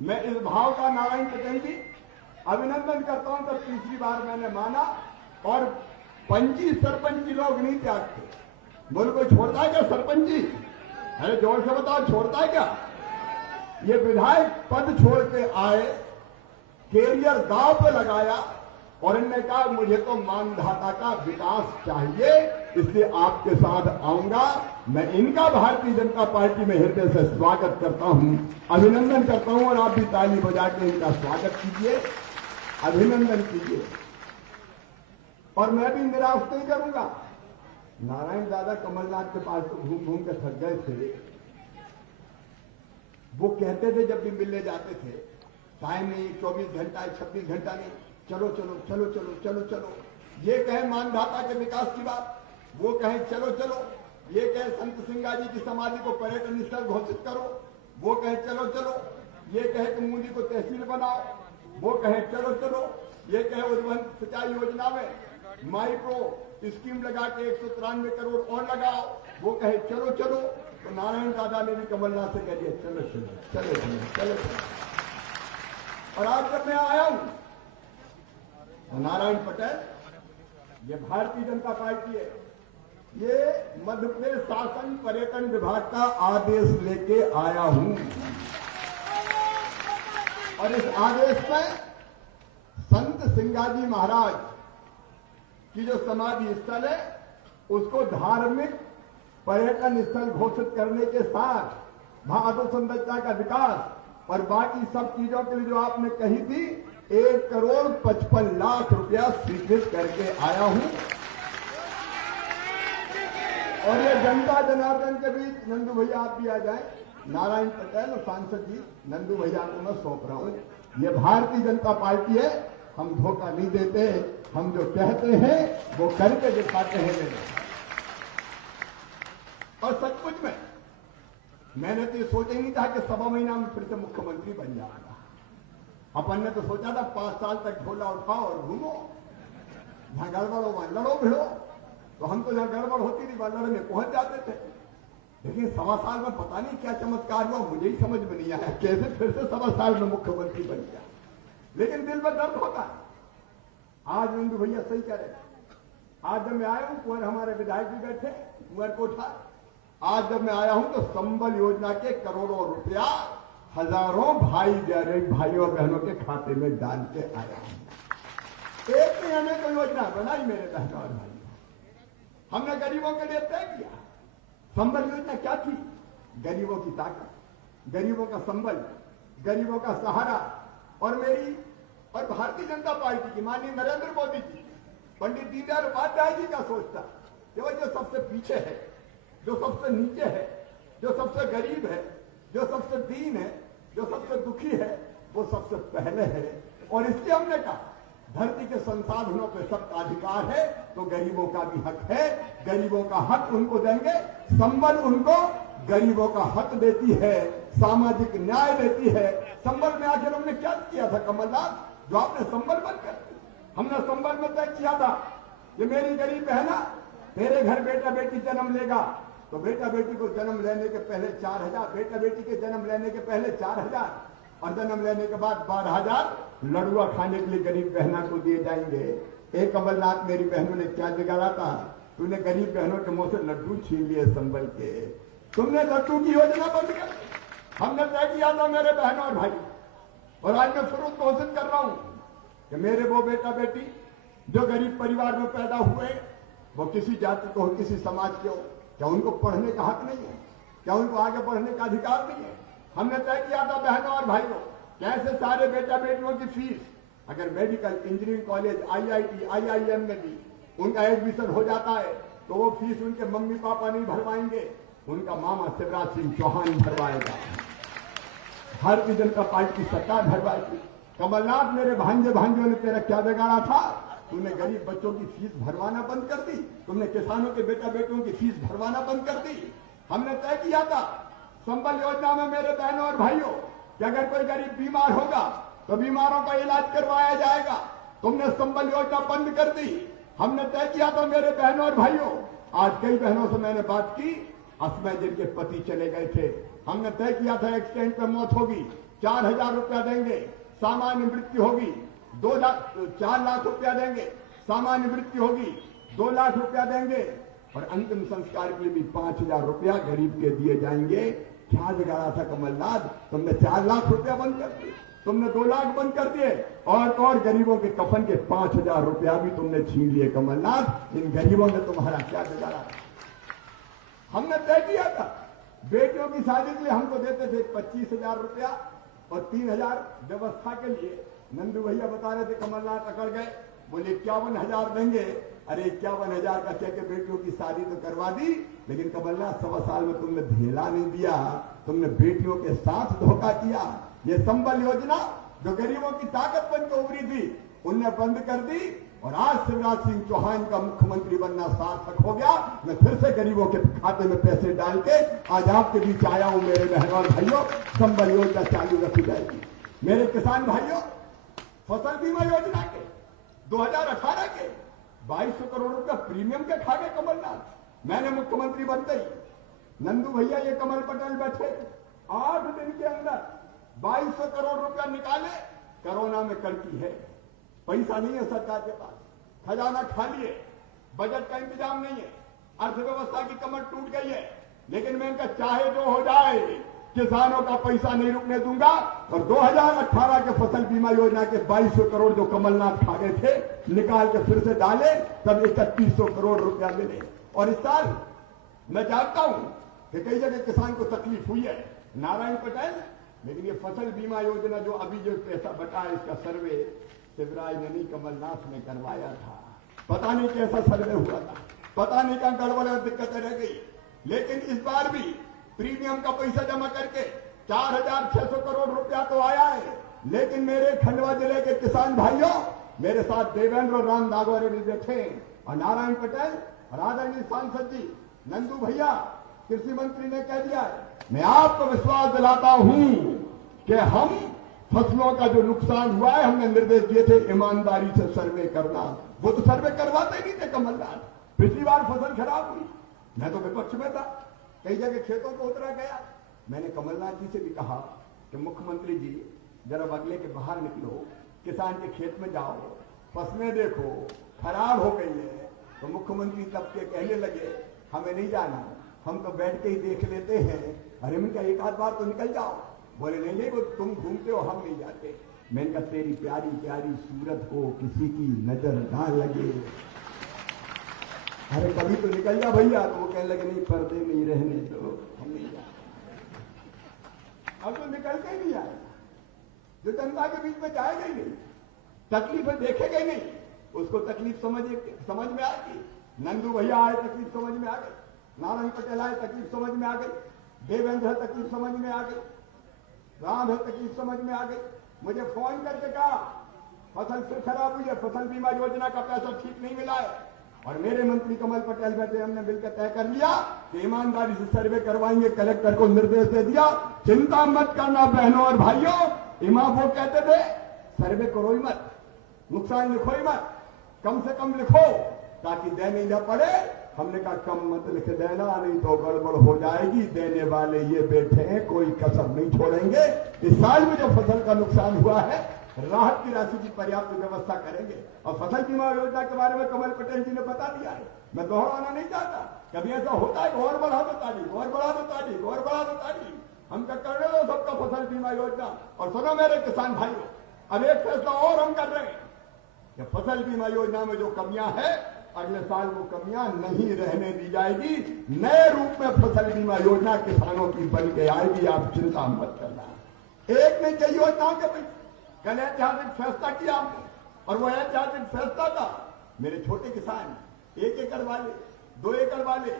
मैं इस भाव का नारायण पटेल जी अभिनंदन करता हूं। तब तीसरी बार मैंने माना, और पंची सरपंच जी लोग नहीं त्यागते। बोले कोई छोड़ता है क्या सरपंच जी? अरे जोर से बताओ, छोड़ता है क्या? ये विधायक पद छोड़ के आए, कैरियर दांव पे लगाया और इन्होंने कहा मुझे तो मानधाता का विकास चाहिए, इसलिए आपके साथ आऊंगा। मैं इनका भारतीय जनता पार्टी में हृदय से स्वागत करता हूं, अभिनंदन करता हूं और आप भी ताली बजा के इनका स्वागत कीजिए, अभिनंदन कीजिए। और मैं भी निराश नहीं करूंगा। नारायण दादा कमलनाथ के पास तो घूम घूम के थक गए थे। वो कहते थे जब भी मिलने जाते थे, टाइम नहीं, 24 घंटा 26 घंटा नहीं, चलो चलो चलो चलो चलो चलो। ये कहे मानधाता के विकास की बात, वो कहे चलो चलो। ये कहे संत सिंगा जी की समाधि को पर्यटन स्थल घोषित करो, वो कहे चलो चलो। ये कहे कि मुंडी को तहसील बनाओ, वो कहे चलो चलो। ये कहे उद्वहन सिंचाई योजना में माइक्रो स्कीम लगा के 193 करोड़ और लगाओ, वो कहे चलो चलो। तो नारायण दादा ने भी कमलनाथ से कह दिया चलो चलो चलो चलो चलो चलो। और आज जब मैं आया हूं तो नारायण पटेल, ये भारतीय जनता पार्टी है, ये मध्य प्रदेश शासन पर्यटन विभाग का आदेश लेके आया हूं और इस आदेश में संत सिंगाजी महाराज की जो समाधि स्थल है उसको धार्मिक पर्यटन स्थल घोषित करने के साथ वहां अधोसंरचना का विकास और बाकी सब चीजों के लिए जो आपने कही थी 1,55,00,000 रुपया स्वीकृत करके आया हूं। और ये जनता जनार्दन के बीच नंदू भैया आप भी आ जाए, नारायण पटेल और सांसद जी नंदू भैया को मैं सौंप रहा हूं। ये भारतीय जनता पार्टी है, हम धोखा नहीं देते, हम जो कहते हैं वो करके दिखाते हैं। और सचमुच में मैंने तो ये सोचा ही नहीं था कि 1.25 महीना में फिर से मुख्यमंत्री बन जाऊंगा। अपन ने तो सोचा था 5 साल तक झोला उठाओ और घूमो, जहां गड़बड़ हो वहां लड़ो भिड़ो। तो हम तो जहां गड़बड़ होती थी वहां लड़ने पहुंच जाते थे। लेकिन 1.25 साल में पता नहीं क्या चमत्कार हुआ, मुझे ही समझ में नहीं आया कैसे फिर से 1.25 साल में मुख्यमंत्री बन गया। लेकिन दिल में दर्द होता है। आज नंदू भैया सही कह रहे, आज जब मैं आया हूं कुंवर हमारे विधायक भी बैठे कुंवर कोठा, आज जब मैं आया हूं तो संबल योजना के करोड़ों रुपया हजारों भाई गरीब भाइयों बहनों के खाते में डाल के आया हूं। एक ने हमें कोई योजना बनाई मेरे बहनों और भाइयों, हमने गरीबों के लिए तय किया। संबल योजना क्या थी? गरीबों की ताकत, गरीबों का संबल, गरीबों का सहारा। और मेरी और भारतीय जनता पार्टी की माननीय नरेंद्र मोदी जी, पंडित दीनदयाल उपाध्याय जी का सोचता कि वो जो सबसे पीछे है, जो सबसे नीचे है, जो सबसे गरीब है, जो सबसे दीन है, जो सबसे दुखी है, वो सबसे पहले है। और इसलिए हमने कहा धरती के संसाधनों पे सबका अधिकार है, तो गरीबों का भी हक है, गरीबों का हक उनको देंगे। संबल उनको गरीबों का हक देती है, सामाजिक न्याय देती है। संबल में आखिर हमने क्या किया था कमलनाथ, जो आपने संबल बंद कर दिया? हमने संबल में तय किया था कि मेरी गरीब बहना, मेरे घर बेटा बेटी जन्म लेगा तो बेटा बेटी को जन्म लेने के पहले 4,000, बेटा बेटी के जन्म लेने के पहले 4,000 और जन्म लेने के बाद 12,000 लड़ुआ खाने के लिए गरीब बहना को दिए जाएंगे। एक कमलनाथ मेरी बहनों ने क्या बिगाड़ा था? तूने गरीब बहनों के मुंह से लड्डू छीन लिए संबल के, तुमने लड्डू की योजना बंद कर दी। हमने तय किया था मेरे बहनों और भाई, और आज मैं फिर घोषित कर रहा हूं कि मेरे वो बेटा बेटी जो गरीब परिवार में पैदा हुए, वो किसी जाति को हो, किसी समाज के हो, क्या उनको पढ़ने का हक नहीं है? क्या उनको आगे बढ़ने का अधिकार नहीं है? हमने तय किया था बहनों और भाइयों, कैसे सारे बेटा बेटियों की फीस, अगर medical, engineering college, IIT, IIM में भी उनका एडमिशन हो जाता है तो वो फीस उनके मम्मी पापा नहीं भरवाएंगे, उनका मामा शिवराज सिंह चौहान भरवाएगा, भारतीय जनता पार्टी की सरकार भरवाएगी। कमलनाथ मेरे भांजे भांजियों ने तेरा क्या बिगाड़ा था? तूने गरीब बच्चों की फीस भरवाना बंद कर दी, तुमने किसानों के बेटा बेटियों की फीस भरवाना बंद कर दी। हमने तय किया था संबल योजना में मेरे बहनों और भाइयों कि अगर कोई गरीब बीमार होगा तो बीमारों का इलाज करवाया जाएगा, तुमने संबल योजना बंद कर दी। हमने तय किया था मेरे बहनों और भाइयों, आज कई बहनों से मैंने बात की, असमय जिनके पति चले गए थे, हमने तय किया था एक्सीडेंट में मौत होगी 4,000 रुपया देंगे, सामान्य मृत्यु होगी 4 लाख रुपया देंगे, सामान्य मृत्यु होगी 2 लाख रुपया देंगे, और अंतिम संस्कार के लिए भी 5,000 रुपया गरीब के दिए जाएंगे। क्या बिगाड़ा था कमलनाथ? तुमने 4 लाख रुपया बंद कर दिए, तुमने 2 लाख बंद कर दिए, और गरीबों के कफन के 5,000 रुपया भी तुमने छीन लिए कमलनाथ। इन गरीबों ने तुम्हारा क्या बिगाड़ा? हमने तय किया था बेटियों की शादी के लिए हमको देते थे 25,000 रुपया और 3,000 व्यवस्था के लिए। नंदू भैया बता रहे थे कमलनाथ अकड़ गए, बोले 51,000 देंगे। अरे 51,000 का कह के बेटियों की शादी तो करवा दी, लेकिन कमलनाथ 1.25 साल में तुमने ढेला नहीं दिया, तुमने बेटियों के साथ धोखा किया। ये संबल योजना जो गरीबों की ताकत बन के उभरी थी, उनने बंद कर दी, और आज शिवराज सिंह चौहान का मुख्यमंत्री बनना सार्थक हो गया। मैं फिर से गरीबों के खाते में पैसे डाल के आज आपके बीच आया हूं। मेरे बहनों और भाइयों, संबल योजना चालू रखी जाएगी। मेरे किसान भाइयों, फसल बीमा योजना के 2018 के 2200 करोड़ रुपया प्रीमियम के खा गए कमलनाथ। मैंने मुख्यमंत्री बनते ही नंदू भैया ये कमल पटेल बैठे 8 दिन के अंदर 2200 करोड़ रुपया निकाले। कोरोना में कड़की है, पैसा नहीं है सरकार के पास, खजाना खाली है, बजट का इंतजाम नहीं है, अर्थव्यवस्था की कमर टूट गई है। लेकिन मैं इनका चाहे जो हो जाए, किसानों का पैसा नहीं रुकने दूंगा। और 2018 के फसल बीमा योजना के 2200 करोड़ जो कमलनाथ खा गए थे, निकाल के फिर से डाले, तब 3100 करोड़ रुपया मिले। और इस साल मैं जानता हूं कि कई जगह किसान को तकलीफ हुई है, नारायण पटेल, लेकिन ये फसल बीमा योजना जो अभी जो पैसा बटा है, इसका सर्वे शिवराज ने नहीं, कमलनाथ ने करवाया था। पता नहीं कैसा सर्वे हुआ था, पता नहीं क्या गड़बड़ और दिक्कतें रह गई। लेकिन इस बार भी प्रीमियम का पैसा जमा करके 4,600 करोड़ रुपया तो आया है। लेकिन मेरे खंडवा जिले के किसान भाइयों, मेरे साथ देवेंद्र और राम नागौरे भी बैठे, और नारायण पटेल और आदरणीय सांसद जी नंदू भैया कृषि मंत्री ने कह दिया है। मैं आपको विश्वास दिलाता हूं कि हम फसलों का जो नुकसान हुआ है, हमने निर्देश दिए थे ईमानदारी से सर्वे करना। वो तो सर्वे करवाते ही नहीं थे कमलनाथ। पिछली बार फसल खराब हुई, मैं तो विपक्ष में था, कई जगह खेतों को उतरा गया। मैंने कमलनाथ जी से भी कहा कि मुख्यमंत्री जी जरा बगले के बाहर निकलो, किसान के खेत में जाओ, फसलें देखो, खराब हो गई है। तो मुख्यमंत्री तब के कहने लगे हमें नहीं जाना, हम तो बैठ के ही देख लेते हैं। अरे मैं क्या एक आध बार तो निकल जाओ। बोले नहीं वो तुम घूमते हो, हम नहीं जाते। मैंने कहा तेरी प्यारी प्यारी सूरत को किसी की नजर ना लगे, अरे कभी तो निकल जा भैया। तो वो कहने लगे नहीं पर्दे में ही रहने दो, हम नहीं जाते। अब तो निकल के ही नहीं आएगा, जो जनता के बीच में जाएगा ही नहीं, तकलीफें देखेगा ही नहीं, उसको तकलीफ समझ में आएगी। नंदू भैया आए, तकलीफ समझ में आ गई, नारायण पटेल आए, तकलीफ समझ में आ गई, देवेंद्र है, तकलीफ समझ में आ गई, राम है, तकलीफ समझ में आ गई। मुझे फोन करके कहा फसल फिर खराब हुई है, फसल बीमा योजना का पैसा ठीक नहीं मिला है। और मेरे मंत्री कमल पटेल बैठे, हमने मिलकर तय कर लिया कि ईमानदारी से सर्वे करवाएंगे। कलेक्टर को निर्देश दे दिया, चिंता मत करना बहनों और भाइयों। इमाम वो कहते थे सर्वे करो ही मत, नुकसान लिखो ही मत, कम से कम लिखो ताकि देने न पड़े। हमने कहा कम मत लिख देना, नहीं तो गड़बड़ हो जाएगी। देने वाले ये बैठे हैं, कोई कसर नहीं छोड़ेंगे। इस साल में जो फसल का नुकसान हुआ है, राहत की राशि की पर्याप्त व्यवस्था करेंगे। और फसल बीमा योजना के बारे में कमल पटेल जी ने बता दिया है, मैं दोहराना नहीं चाहता। कभी ऐसा होता है और बढ़ा दो ताली, और बढ़ा दो ताली, और बढ़ा दो ताली। हम क्या कर रहे हो सबका फसल बीमा योजना। और सुनो मेरे किसान भाइयों, अब एक फैसला और हम कर रहे हैं कि फसल बीमा योजना में जो कमियां हैं, अगले साल वो कमियां नहीं रहने दी जाएगी। नए रूप में फसल बीमा योजना किसानों की बन के आएगी, आप चिंता मत करना। एक नहीं कई योजनाओं के भाई कल ऐतिहासिक फैसला किया हमने, और वो ऐतिहासिक फैसला था मेरे छोटे किसान 1 एकड़ वाले, 2 एकड़ वाले,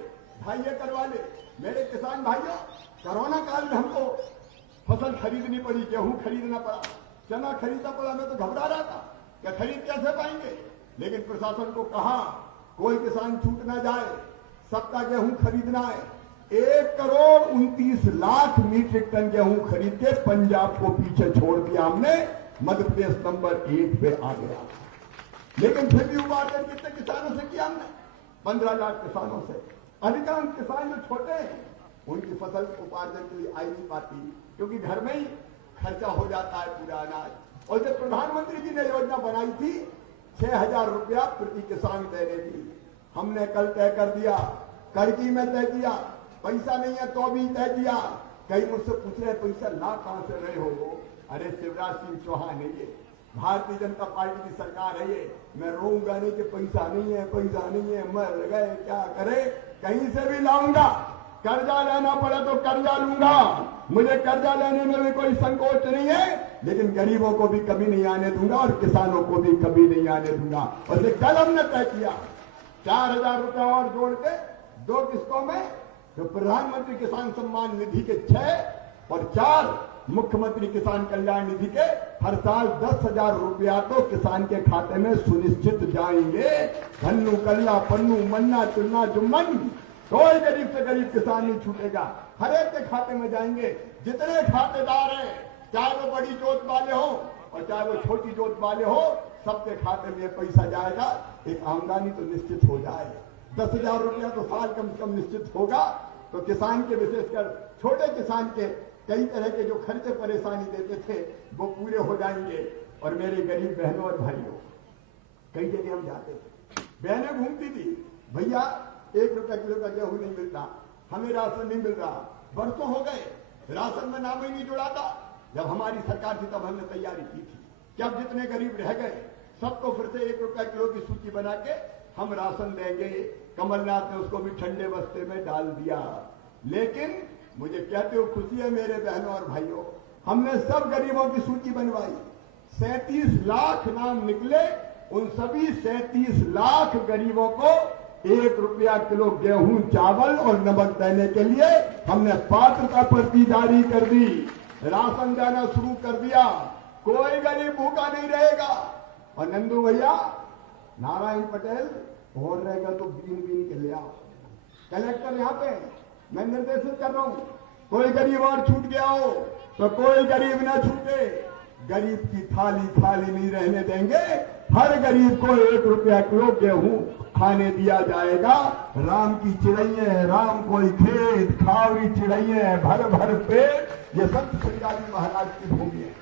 2.5 एकड़ वाले, मेरे किसान भाइयों, कोरोना काल में हमको फसल खरीदनी पड़ी, गेहूं खरीदना पड़ा, चना खरीदना पड़ा। मैं तो घबरा रहा था क्या खरीद कैसे पाएंगे। लेकिन प्रशासन को कहा कोई किसान छूट ना जाए, सबका गेहूं खरीदना है। 1,29,00,000 मीट्रिक टन गेहूं खरीद के पंजाब को पीछे छोड़ दिया हमने, मध्य प्रदेश नंबर 1 पे आ गया। लेकिन फिर भी उपार्जन कितने किसानों से किया हमने? 15 लाख किसानों से। अधिकांश किसान जो छोटे हैं उनकी फसल उपार्जन के लिए आई नहीं पाती, क्योंकि घर में ही खर्चा हो जाता है पूरा अनाज। और जब प्रधानमंत्री जी ने योजना बनाई थी 6,000 रुपया प्रति किसान देने की, हमने कल तय कर दिया, कड़की में तय किया, पैसा नहीं है तो भी तय किया कई मुझसे पूछ रहे हैं पैसा ला कहां से रहे हो। अरे शिवराज सिंह चौहान है ये, भारतीय जनता पार्टी की सरकार है ये। मैं रोऊंगा नहीं कि पैसा नहीं है, पैसा नहीं है, मर गए क्या करे, कहीं से भी लाऊंगा। कर्जा लेना पड़े तो कर्जा लूंगा, मुझे कर्जा लेने में भी कोई संकोच नहीं है, लेकिन गरीबों को भी कभी नहीं आने दूंगा और किसानों को भी कभी नहीं आने दूंगा। और ये कल हमने तय किया 4,000 रुपया और जोड़ के 2 किस्तों में, जो प्रधानमंत्री किसान सम्मान निधि के 6 और 4 मुख्यमंत्री किसान कल्याण निधि के हर साल 10,000 रुपया तो किसान के खाते में सुनिश्चित जाएंगे। धन्नू कल्ला पन्नू मन्ना चुन्ना जुम्मन, कोई गरीब से गरीब किसान नहीं छूटेगा, हर एक के खाते में जाएंगे। जितने खातेदार हैं, चाहे वो बड़ी जोत वाले हो और चाहे वो छोटी जोत वाले हो, सबके खाते में पैसा जाएगा। एक आमदनी तो निश्चित हो जाए, 10,000 रुपया तो साल कम से कम निश्चित होगा। तो किसान के, विशेषकर छोटे किसान के कई तरह के जो खर्चे परेशानी देते थे वो पूरे हो जाएंगे। और मेरे गरीब बहनों और भाइयों, कई जगह हम जाते थे, बहनें घूमती थी, भैया 1 रुपया किलो का गेहूं नहीं मिलता, हमें राशन नहीं मिल रहा। बरसों हो गए, राशन में नाम ही नहीं जुड़ा था। जब हमारी सरकार थी तब हमने तैयारी की थी कि अब जितने गरीब रह गए सबको फिर से 1 रुपया किलो की सूची बना के हम राशन देंगे। कमलनाथ ने उसको भी ठंडे बस्ते में डाल दिया। लेकिन मुझे कहते हो खुशी है मेरे बहनों और भाइयों, हमने सब गरीबों की सूची बनवाई, 37 लाख नाम निकले। उन सभी 37 लाख गरीबों को 1 रुपया किलो गेहूं, चावल और नमक देने के लिए हमने पात्रता पर्ची जारी कर दी, राशन देना शुरू कर दिया। कोई गरीब भूखा नहीं रहेगा। और नंदू भैया, नारायण पटेल और रहेगा तो बीन बीन के ले आओ। कलेक्टर यहाँ पे मैं निर्देशित कर रहा हूं, कोई गरीब और छूट गया हो तो कोई गरीब ना छूटे। गरीब की थाली खाली नहीं रहने देंगे। हर गरीब को 1 रुपया किलो गेहूं खाने दिया जाएगा। राम की चिड़ैया, राम कोई खेत, खावरी चिड़ैया, भर भर पेट, ये सब श्रीराजी महाराज की भूमि है।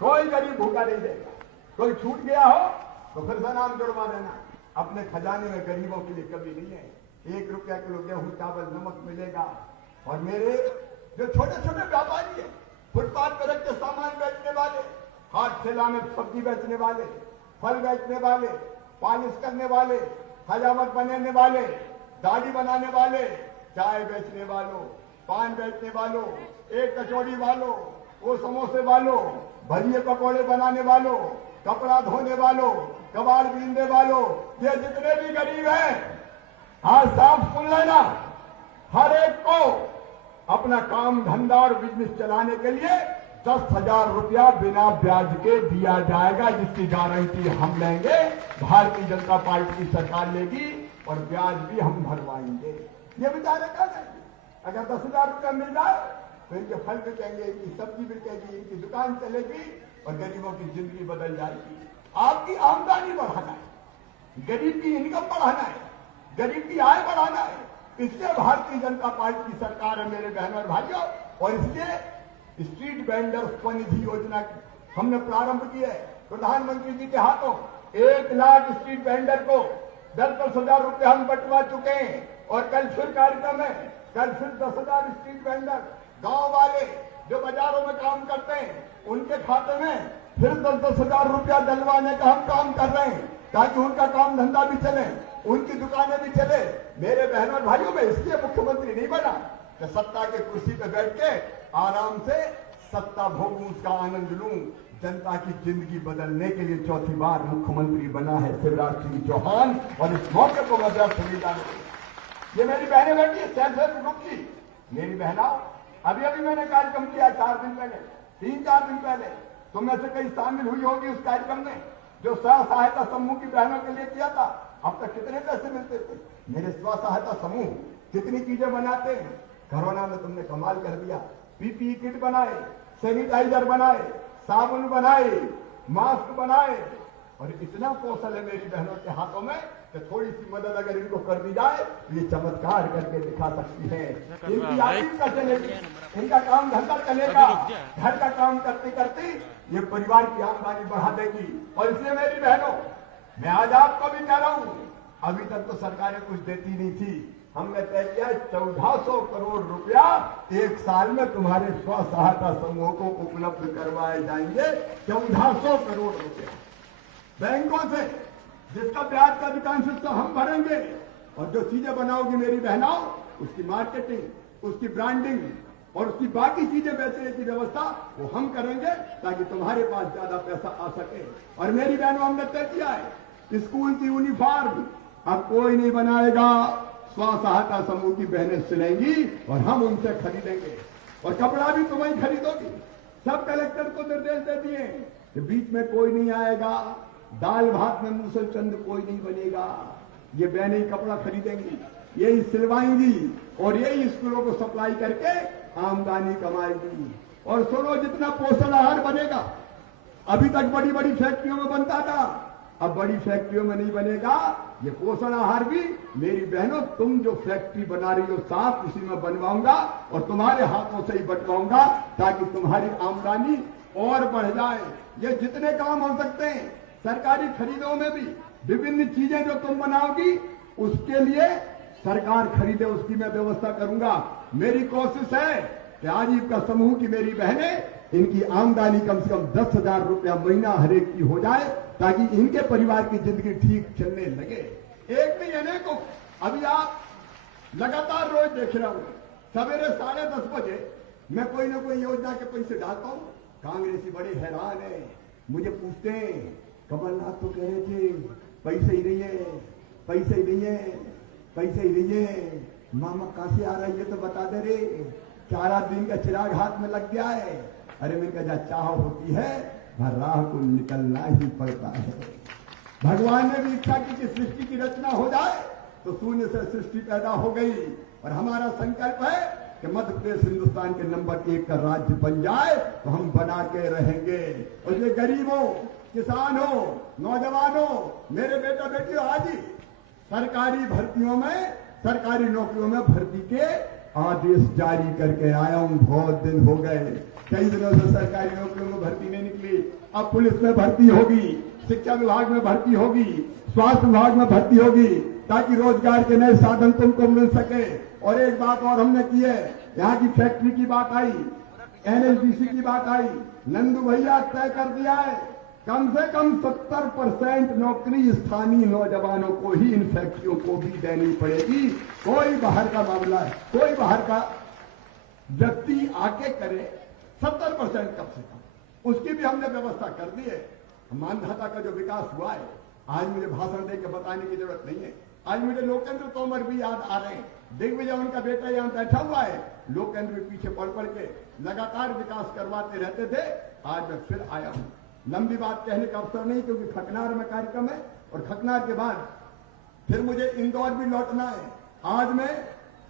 कोई गरीब भूखा नहीं देगा। कोई छूट गया हो तो फिर से नाम जुड़वा देना। अपने खजाने में गरीबों के लिए कभी नहीं है। 1 रुपया किलो गेहूं, चावल, नमक मिलेगा। और मेरे जो छोटे छोटे व्यापारी हैं, फुटपाथ पर रख के सामान बेचने वाले, हाट ठेला में सब्जी बेचने वाले, फल बेचने वाले, पॉलिश करने वाले, सजावट बनाने वाले, दाढ़ी बनाने वाले, चाय बेचने वालों, पान बेचने वालों, एक कचौड़ी वालों, वो समोसे वालों, भजिए पकौड़े बनाने वालों, कपड़ा धोने वालों, कबाड़ बीनने वालों, ये जितने भी गरीब हैं, आज साफ सुन लेना, हर एक को अपना काम धंधा और बिजनेस चलाने के लिए 10,000 रुपया बिना ब्याज के दिया जाएगा, जिसकी गारंटी हम लेंगे। भारतीय जनता पार्टी की सरकार लेगी और ब्याज भी हम भरवाएंगे। ये बेचारे क्या करेंगे? अगर 10,000 रुपया मिल जाए तो इनके फल बिकेंगे, इनकी सब्जी बिकेगी, इनकी दुकान चलेगी और गरीबों की जिंदगी बदल जाएगी। आपकी आमदनी बढ़ाना है, गरीब की इनकम बढ़ाना है, गरीब की आय बढ़ाना है। इसलिए भारतीय जनता पार्टी की सरकार है मेरे बहनों और भाइयों। और इसलिए स्ट्रीट वेंडर स्वनिधि योजना हमने प्रारंभ की है। प्रधानमंत्री जी के हाथों 1 लाख स्ट्रीट वेंडर को 10,000 रुपये हम बंटवा चुके हैं। और कल फिर कार्यक्रम है, कल फिर 10,000 स्ट्रीट वेंडर, गांव वाले जो बाजारों में काम करते हैं, उनके खाते में फिर 10,000 रुपया डलवाने का हम काम कर रहे हैं, ताकि उनका काम धंधा भी चले, उनकी दुकानें भी चले। मेरे बहनों और भाइयों, में इसलिए मुख्यमंत्री नहीं बना कि सत्ता के कुर्सी पे बैठ के आराम से सत्ता भोगूं, उसका आनंद लूं। जनता की जिंदगी बदलने के लिए चौथी बार मुख्यमंत्री बना है शिवराज सिंह चौहान। और इस मौके को मैं व्यक्त सुविधा ये मेरी बहनें बैठी है सेल्फ हेल्प ग्रुप की, मेरी बहना अभी अभी मैंने कार्यक्रम किया 4 दिन पहले, 3-4 दिन पहले। तुम में से कई शामिल हुई होगी उस कार्यक्रम में, जो स्व सहायता समूह की बहनों के लिए किया था। अब तक कितने पैसे मिलते थे? मेरे स्व सहायता समूह कितनी चीजें बनाते हैं। कोरोना में तुमने कमाल कर दिया, पीपीई किट बनाए, सैनिटाइजर बनाए, साबुन बनाए, मास्क बनाए। और इतना कौशल है मेरी बहनों के हाथों में कि थोड़ी सी मदद अगर इनको कर दी जाए तो ये चमत्कार करके दिखा सकती है। इनकी आजीविका चलेगी, इनका काम धंधा चलेगा, घर का काम करते करते ये परिवार की आमदनी बढ़ा देगी। और इसलिए मेरी बहनों, मैं आज आपको भी कह रहा हूं, अभी तक तो सरकारें कुछ देती नहीं थी। हमने तय किया 1400 करोड़ रुपया एक साल में तुम्हारे स्व सहायता समूह को उपलब्ध करवाए जाएंगे। 1400 करोड़ रुपया बैंकों से, जिसका ब्याज का अधिकांश हिस्सा हम भरेंगे। और जो चीजें बनाओगी मेरी बहनों, उसकी मार्केटिंग, उसकी ब्रांडिंग और उसकी बाकी चीजें बेचने की व्यवस्था वो हम करेंगे, ताकि तुम्हारे पास ज्यादा पैसा आ सके। और मेरी बहनों, हमने तय किया है स्कूल की यूनिफॉर्म अब कोई नहीं बनाएगा, स्व सहायता समूह की बहनें सिलेंगी और हम उनसे खरीदेंगे। और कपड़ा भी तुम ही खरीदोगी। सब कलेक्टर को निर्देश दे दिए कि बीच में कोई नहीं आएगा, दाल भात में मुसलचंद कोई नहीं बनेगा। ये बहनें ही कपड़ा खरीदेंगी, यही सिलवाएंगी और यही स्कूलों को सप्लाई करके आमदनी कमाएगी। और सुनो, जितना पोषण आहार बनेगा, अभी तक बड़ी बड़ी फैक्ट्रियों में बनता था, अब बड़ी फैक्ट्रियों में नहीं बनेगा। ये पोषण आहार भी मेरी बहनों, तुम जो फैक्ट्री बना रही हो साफ, उसी में बनवाऊंगा और तुम्हारे हाथों से ही बंटवाऊंगा, ताकि तुम्हारी आमदनी और बढ़ जाए। ये जितने काम हो सकते हैं सरकारी खरीदों में भी विभिन्न चीजें जो तुम बनाओगी, उसके लिए सरकार खरीदे, उसकी मैं व्यवस्था करूंगा। मेरी कोशिश है कि आजीविका समूह की मेरी बहनें, इनकी आमदनी कम से कम 10,000 रुपया महीना हर एक की हो जाए, ताकि इनके परिवार की जिंदगी ठीक चलने लगे। एक नहीं अनेकों। अभी आप लगातार रोज देख रहे हो, सवेरे 10:30 बजे मैं कोई ना कोई योजना के पैसे डालता हूं। कांग्रेसी बड़े हैरान है, मुझे पूछते हैं कमलनाथ तो कह रहे थे पैसे ही नहीं है, पैसे ही नहीं है, पैसे ही नहीं है। मामा कहां से आ रहा है ये तो बता दे रे। 4 दिन का चिराग हाथ में लग गया है। अरे मेरे का चाह होती है, हर राह को निकलना ही पड़ता है। भगवान ने भी इच्छा की कि सृष्टि की रचना हो जाए, तो शून्य से सृष्टि पैदा हो गई। और हमारा संकल्प है कि मध्य प्रदेश हिंदुस्तान के नंबर 1 का राज्य बन जाए, तो हम बना के रहेंगे। और ये गरीबों, किसानों, नौजवानों, मेरे बेटा बेटियों, आज ही सरकारी भर्तियों में, सरकारी नौकरियों में भर्ती के आदेश जारी करके आया हूं। बहुत दिन हो गए, कई दिनों से सरकारी नौकरियों में भर्ती नहीं निकली। अब पुलिस में भर्ती होगी, शिक्षा विभाग में भर्ती होगी, स्वास्थ्य विभाग में भर्ती होगी, ताकि रोजगार के नए साधन तुमको मिल सके। और एक बात और हमने की है, यहाँ की फैक्ट्री की बात आई, एनएचडीसी की बात आई, नंदू भैया तय कर दिया है कम से कम 70% नौकरी स्थानीय नौजवानों को ही इन फैक्ट्रियों को भी देनी पड़ेगी। कोई बाहर का मामला है, कोई बाहर का व्यक्ति आके करे, 70% कम से कम, उसकी भी हमने व्यवस्था कर दी है। मानधाता का जो विकास हुआ है, आज मुझे भाषण देकर बताने की जरूरत नहीं है। आज मुझे लोकेंद्र तोमर भी याद आ रहे हैं, दिग्विजय उनका बेटा यहाँ बैठा हुआ है। लोकेंद्र भी पीछे पढ़ के लगातार विकास करवाते रहते थे। आज मैं फिर आया हूं। लंबी बात कहने का अवसर नहीं, क्योंकि खकनार में कार्यक्रम है और खकनार के बाद फिर मुझे इंदौर भी लौटना है। आज मैं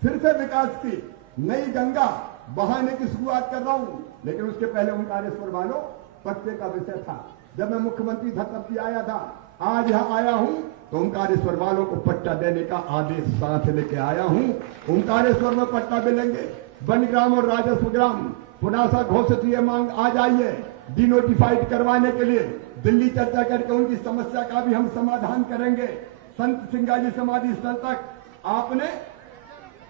फिर से विकास की नई गंगा बहाने की शुरुआत कर रहा हूं। लेकिन उसके पहले ओंकारेश्वर वालों, पत्ते का विषय था। जब मैं मुख्यमंत्री था तब भी आया था, आज यहां आया हूं तो ओंकारेश्वर वालों को पट्टा देने का आदेश साथ लेके आया हूं। ओंकारेश्वर में पट्टा मिलेंगे। वनग्राम और राजस्व ग्राम पुनासा घोषित ये मांग आ जाइए, डिनोटिफाइड करवाने के लिए दिल्ली चर्चा करके उनकी समस्या का भी हम समाधान करेंगे। संत सिंगाजी समाधि स्थल तक आपने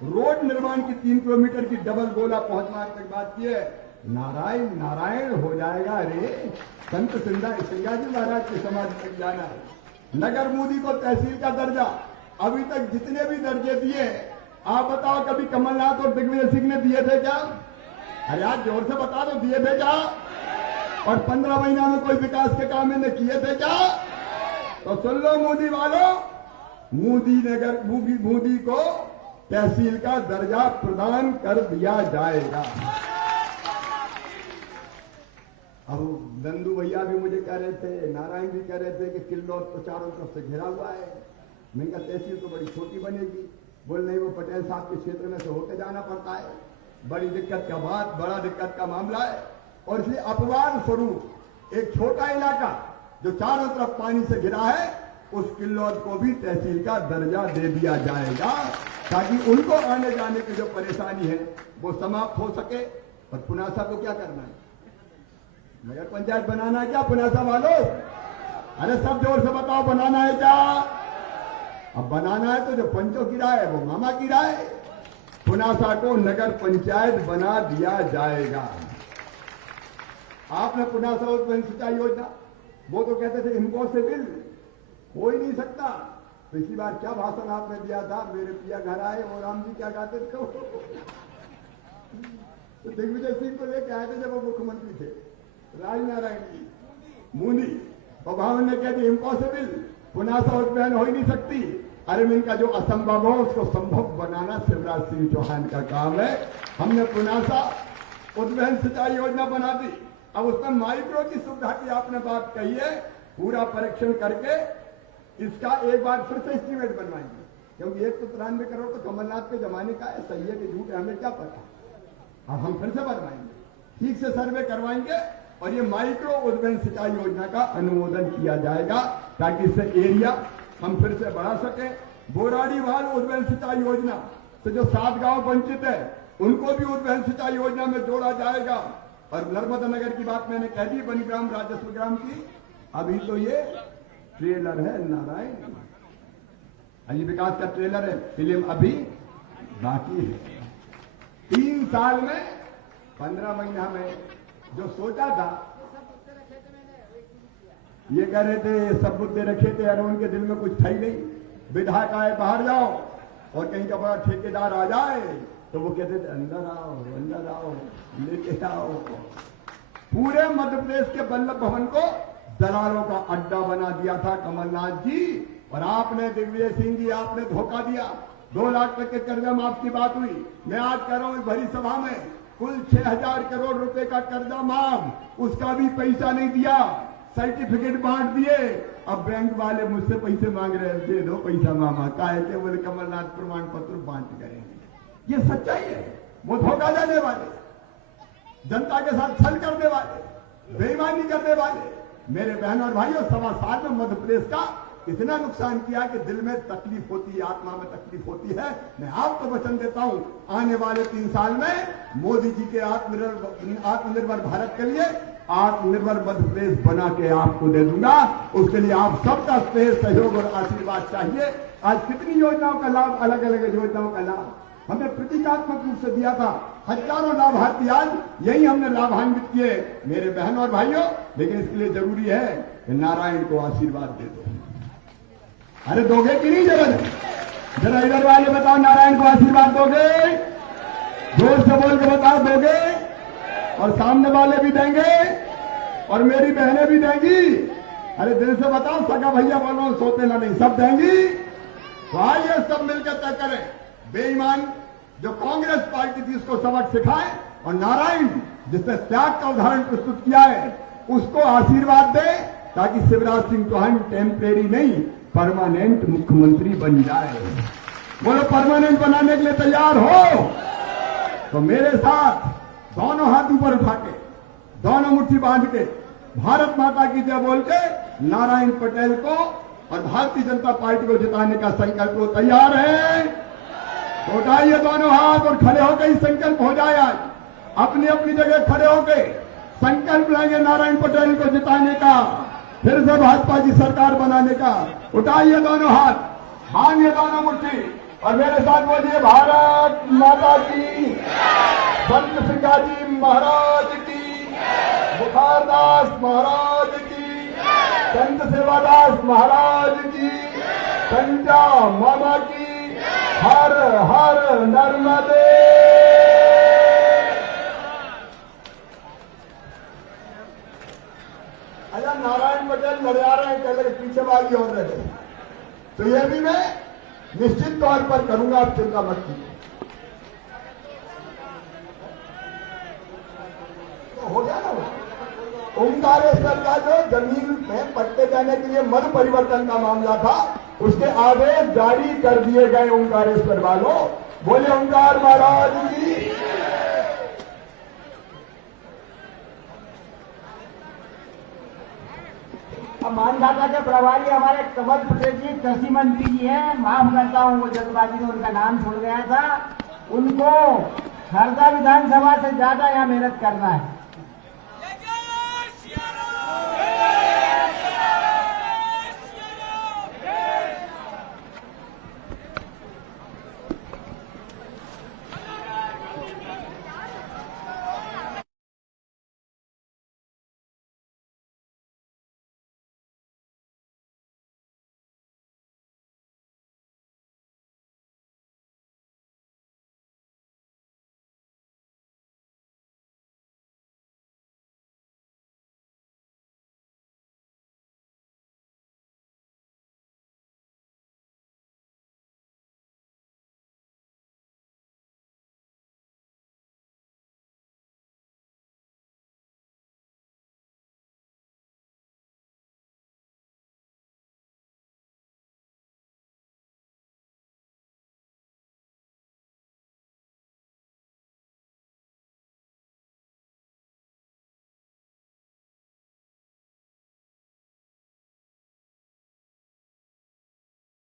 रोड निर्माण की 3 किलोमीटर की डबल गोला पहुंच मार्ग तक बात की है। नारायण नारायण हो जाएगा रे। संत सिंगाजी महाराज की समाधि तक जाना है। नगर मोदी को तहसील का दर्जा, अभी तक जितने भी दर्जे दिए, आप बताओ कभी कमलनाथ और दिग्विजय सिंह ने दिए थे क्या? अरे आज जोर से बता दो, दिए थे क्या? और 15 महीना में कोई विकास के काम इन्हें किए थे क्या? तो सुन लो मोदी वालों, मोदी को तहसील का दर्जा प्रदान कर दिया जाएगा। अब नंदू भैया भी मुझे कह रहे थे, नारायण भी कह रहे थे कि किल्लौर तो चारों तरफ से घिरा हुआ है, मैंने कहा तहसील तो बड़ी छोटी बनेगी। बोल नहीं, वो पटेल साहब के क्षेत्र में से होकर जाना पड़ता है। बड़ी दिक्कत का बात, बड़ा दिक्कत का मामला है। और इसलिए अपवाद स्वरूप एक छोटा इलाका जो चारों तरफ पानी से घिरा है, उस किल्लौर को भी तहसील का दर्जा दे दिया जाएगा, ताकि उनको आने जाने की जो परेशानी है वो समाप्त हो सके। और पुनासा को क्या करना है? नगर पंचायत बनाना है क्या पुनासा वालों? अरे सब जोर से बताओ, बनाना है क्या? अब बनाना है तो जो पंचों की राय है वो मामा की राय है। पुनासा को नगर पंचायत बना दिया जाएगा। आपने पुनासा उत्पन्न सिंचाई योजना, वो तो कहते थे इम्पॉसिबल, हो ही नहीं सकता। पिछली बार क्या भाषण आपने दिया था, मेरे पिया घर आए और राम जी क्या गाते थे तो दिग्विजय सिंह को लेके आए थे जब वो मुख्यमंत्री थे, राजनारायण जी मूंदी, और ने कह दिया इम्पॉसिबल, पुनासा उत्पन्न हो ही नहीं सकती। अरविंद का जो असंभव हो उसको संभव बनाना शिवराज सिंह चौहान का काम है। हमने पुनासा उद्वहन सिंचाई योजना बना दी। अब उसमें माइक्रो की सुविधा की आपने बात कही है, पूरा परीक्षण करके इसका एक बार फिर से एस्टीमेट बनवाएंगे, क्योंकि 193 करोड़ तो कमलनाथ के जमाने का है, सही है कि झूठ है हमें क्या पता। अब हम फिर से बनवाएंगे, ठीक से सर्वे करवाएंगे और ये माइक्रो उद्वहन सिंचाई योजना का अनुमोदन किया जाएगा ताकि इससे एरिया हम फिर से बढ़ा सके। बोराड़ीवाल उद्वहन सिंचाई योजना से जो 7 गांव वंचित है उनको भी उद्वहन सिंचाई योजना में जोड़ा जाएगा। और नर्मदा नगर की बात मैंने कह दी, वनग्राम राजस्व ग्राम की, अभी तो ये ट्रेलर है नारायण, अभी विकास का ट्रेलर है, फिल्म अभी बाकी है। 3 साल में 15 महीना में जो सोचा था, ये कह रहे थे सब मुद्दे रखे थे और उनके दिल में कुछ था ही नहीं। विधायक आए बाहर जाओ और कहीं का बड़ा ठेकेदार आ जाए तो वो कहते थे अंदर आओ लेके आओ। पूरे मध्य प्रदेश के वल्लभ भवन को दलालों का अड्डा बना दिया था कमलनाथ जी, और आपने दिग्विजय सिंह जी आपने धोखा दिया। 2 लाख तक के कर्जा माफ की बात हुई, मैं आज कह रहा हूं इस भरी सभा में कुल 6000 करोड़ रुपए का कर्जा माफ, उसका भी पैसा नहीं दिया, सर्टिफिकेट बांट दिए। अब बैंक वाले मुझसे पैसे मांग रहे हैं, दे दो पैसा मामा, काहे के बोले कमलनाथ प्रमाण पत्र बांट करेंगे। ये सच्चाई है। वो धोखा देने वाले, जनता के साथ छल करने वाले, बेईमानी करने वाले मेरे बहन और भाइयों 1.25 साल में मध्य प्रदेश का इतना नुकसान किया कि दिल में तकलीफ होती है, आत्मा में तकलीफ होती है। मैं आपको वचन देता हूं आने वाले 3 साल में मोदी जी के आत्मनिर्भर भारत के लिए आत्मनिर्भर मध्य प्रदेश बना के आपको दे दूंगा। उसके लिए आप सबका सहयोग और आशीर्वाद चाहिए। आज कितनी योजनाओं का लाभ, अलग अलग योजनाओं का लाभ हमने प्रतीकात्मक रूप से दिया था, हजारों लाभार्थी आज यही हमने लाभान्वित किए मेरे बहन और भाइयों। लेकिन इसके लिए जरूरी है कि नारायण को आशीर्वाद दे दो। अरे दोगे कि नहीं जरा इधर वाले बताओ, नारायण को आशीर्वाद दोगे? जोर से बोल के बताओ दोगे? और सामने वाले भी देंगे और मेरी बहनें भी देंगी। अरे दिल से बताओ, सगा भैया बोलो, सोते ना नहीं, सब देंगी। तो आइए सब मिलकर तय करें, बेईमान जो कांग्रेस पार्टी थी उसको सबक सिखाए और नारायण जिसने त्याग का उदाहरण प्रस्तुत किया है उसको आशीर्वाद दे, ताकि शिवराज सिंह चौहान टेम्परेरी नहीं परमानेंट मुख्यमंत्री बन जाए। बोलो परमानेंट बनाने के लिए तैयार हो तो मेरे साथ दोनों हाथ ऊपर उठा के, दोनों मुट्ठी बांध के भारत माता की जय बोल के नारायण पटेल को और भारतीय जनता पार्टी को जिताने का संकल्प लो। तैयार है तो उठाइए दोनों हाथ और खड़े होकर ही संकल्प हो जाए। आज अपनी अपनी जगह खड़े होकर संकल्प लेंगे नारायण पटेल को जिताने का, फिर से भाजपा की सरकार बनाने का। उठाइए दोनों हाथ, मांगिए दोनों मुट्ठी और मेरे साथ बोलिए भारत माता की, संत सिंगाजी महाराज की, बुखारदास महाराज की, संत सेवादास महाराज की, संजा मामा की, हर हर नर्मदे। अच्छा नारायण पटेल लड़े आ रहे हैं, कहते पीछे वाली और रहे, तो यह भी मैं निश्चित तौर पर करूंगा, आप चिंता मत कीजिए। तो हो गया ना ओंकारेश्वर का जो जमीन में पट्टे जाने के लिए मत परिवर्तन का मामला था, उसके आदेश जारी कर दिए गए ओंकारेश्वर वालों। बोले ओंकार महाराज की। अब मानधाता के प्रभारी हमारे कमल पटेल जी कृषि मंत्री जी हैं, माफ करता हूँ वो जल्दबाजी में उनका नाम छोड़ गया था। उनको हरदा विधानसभा से ज्यादा यहाँ मेहनत करना है।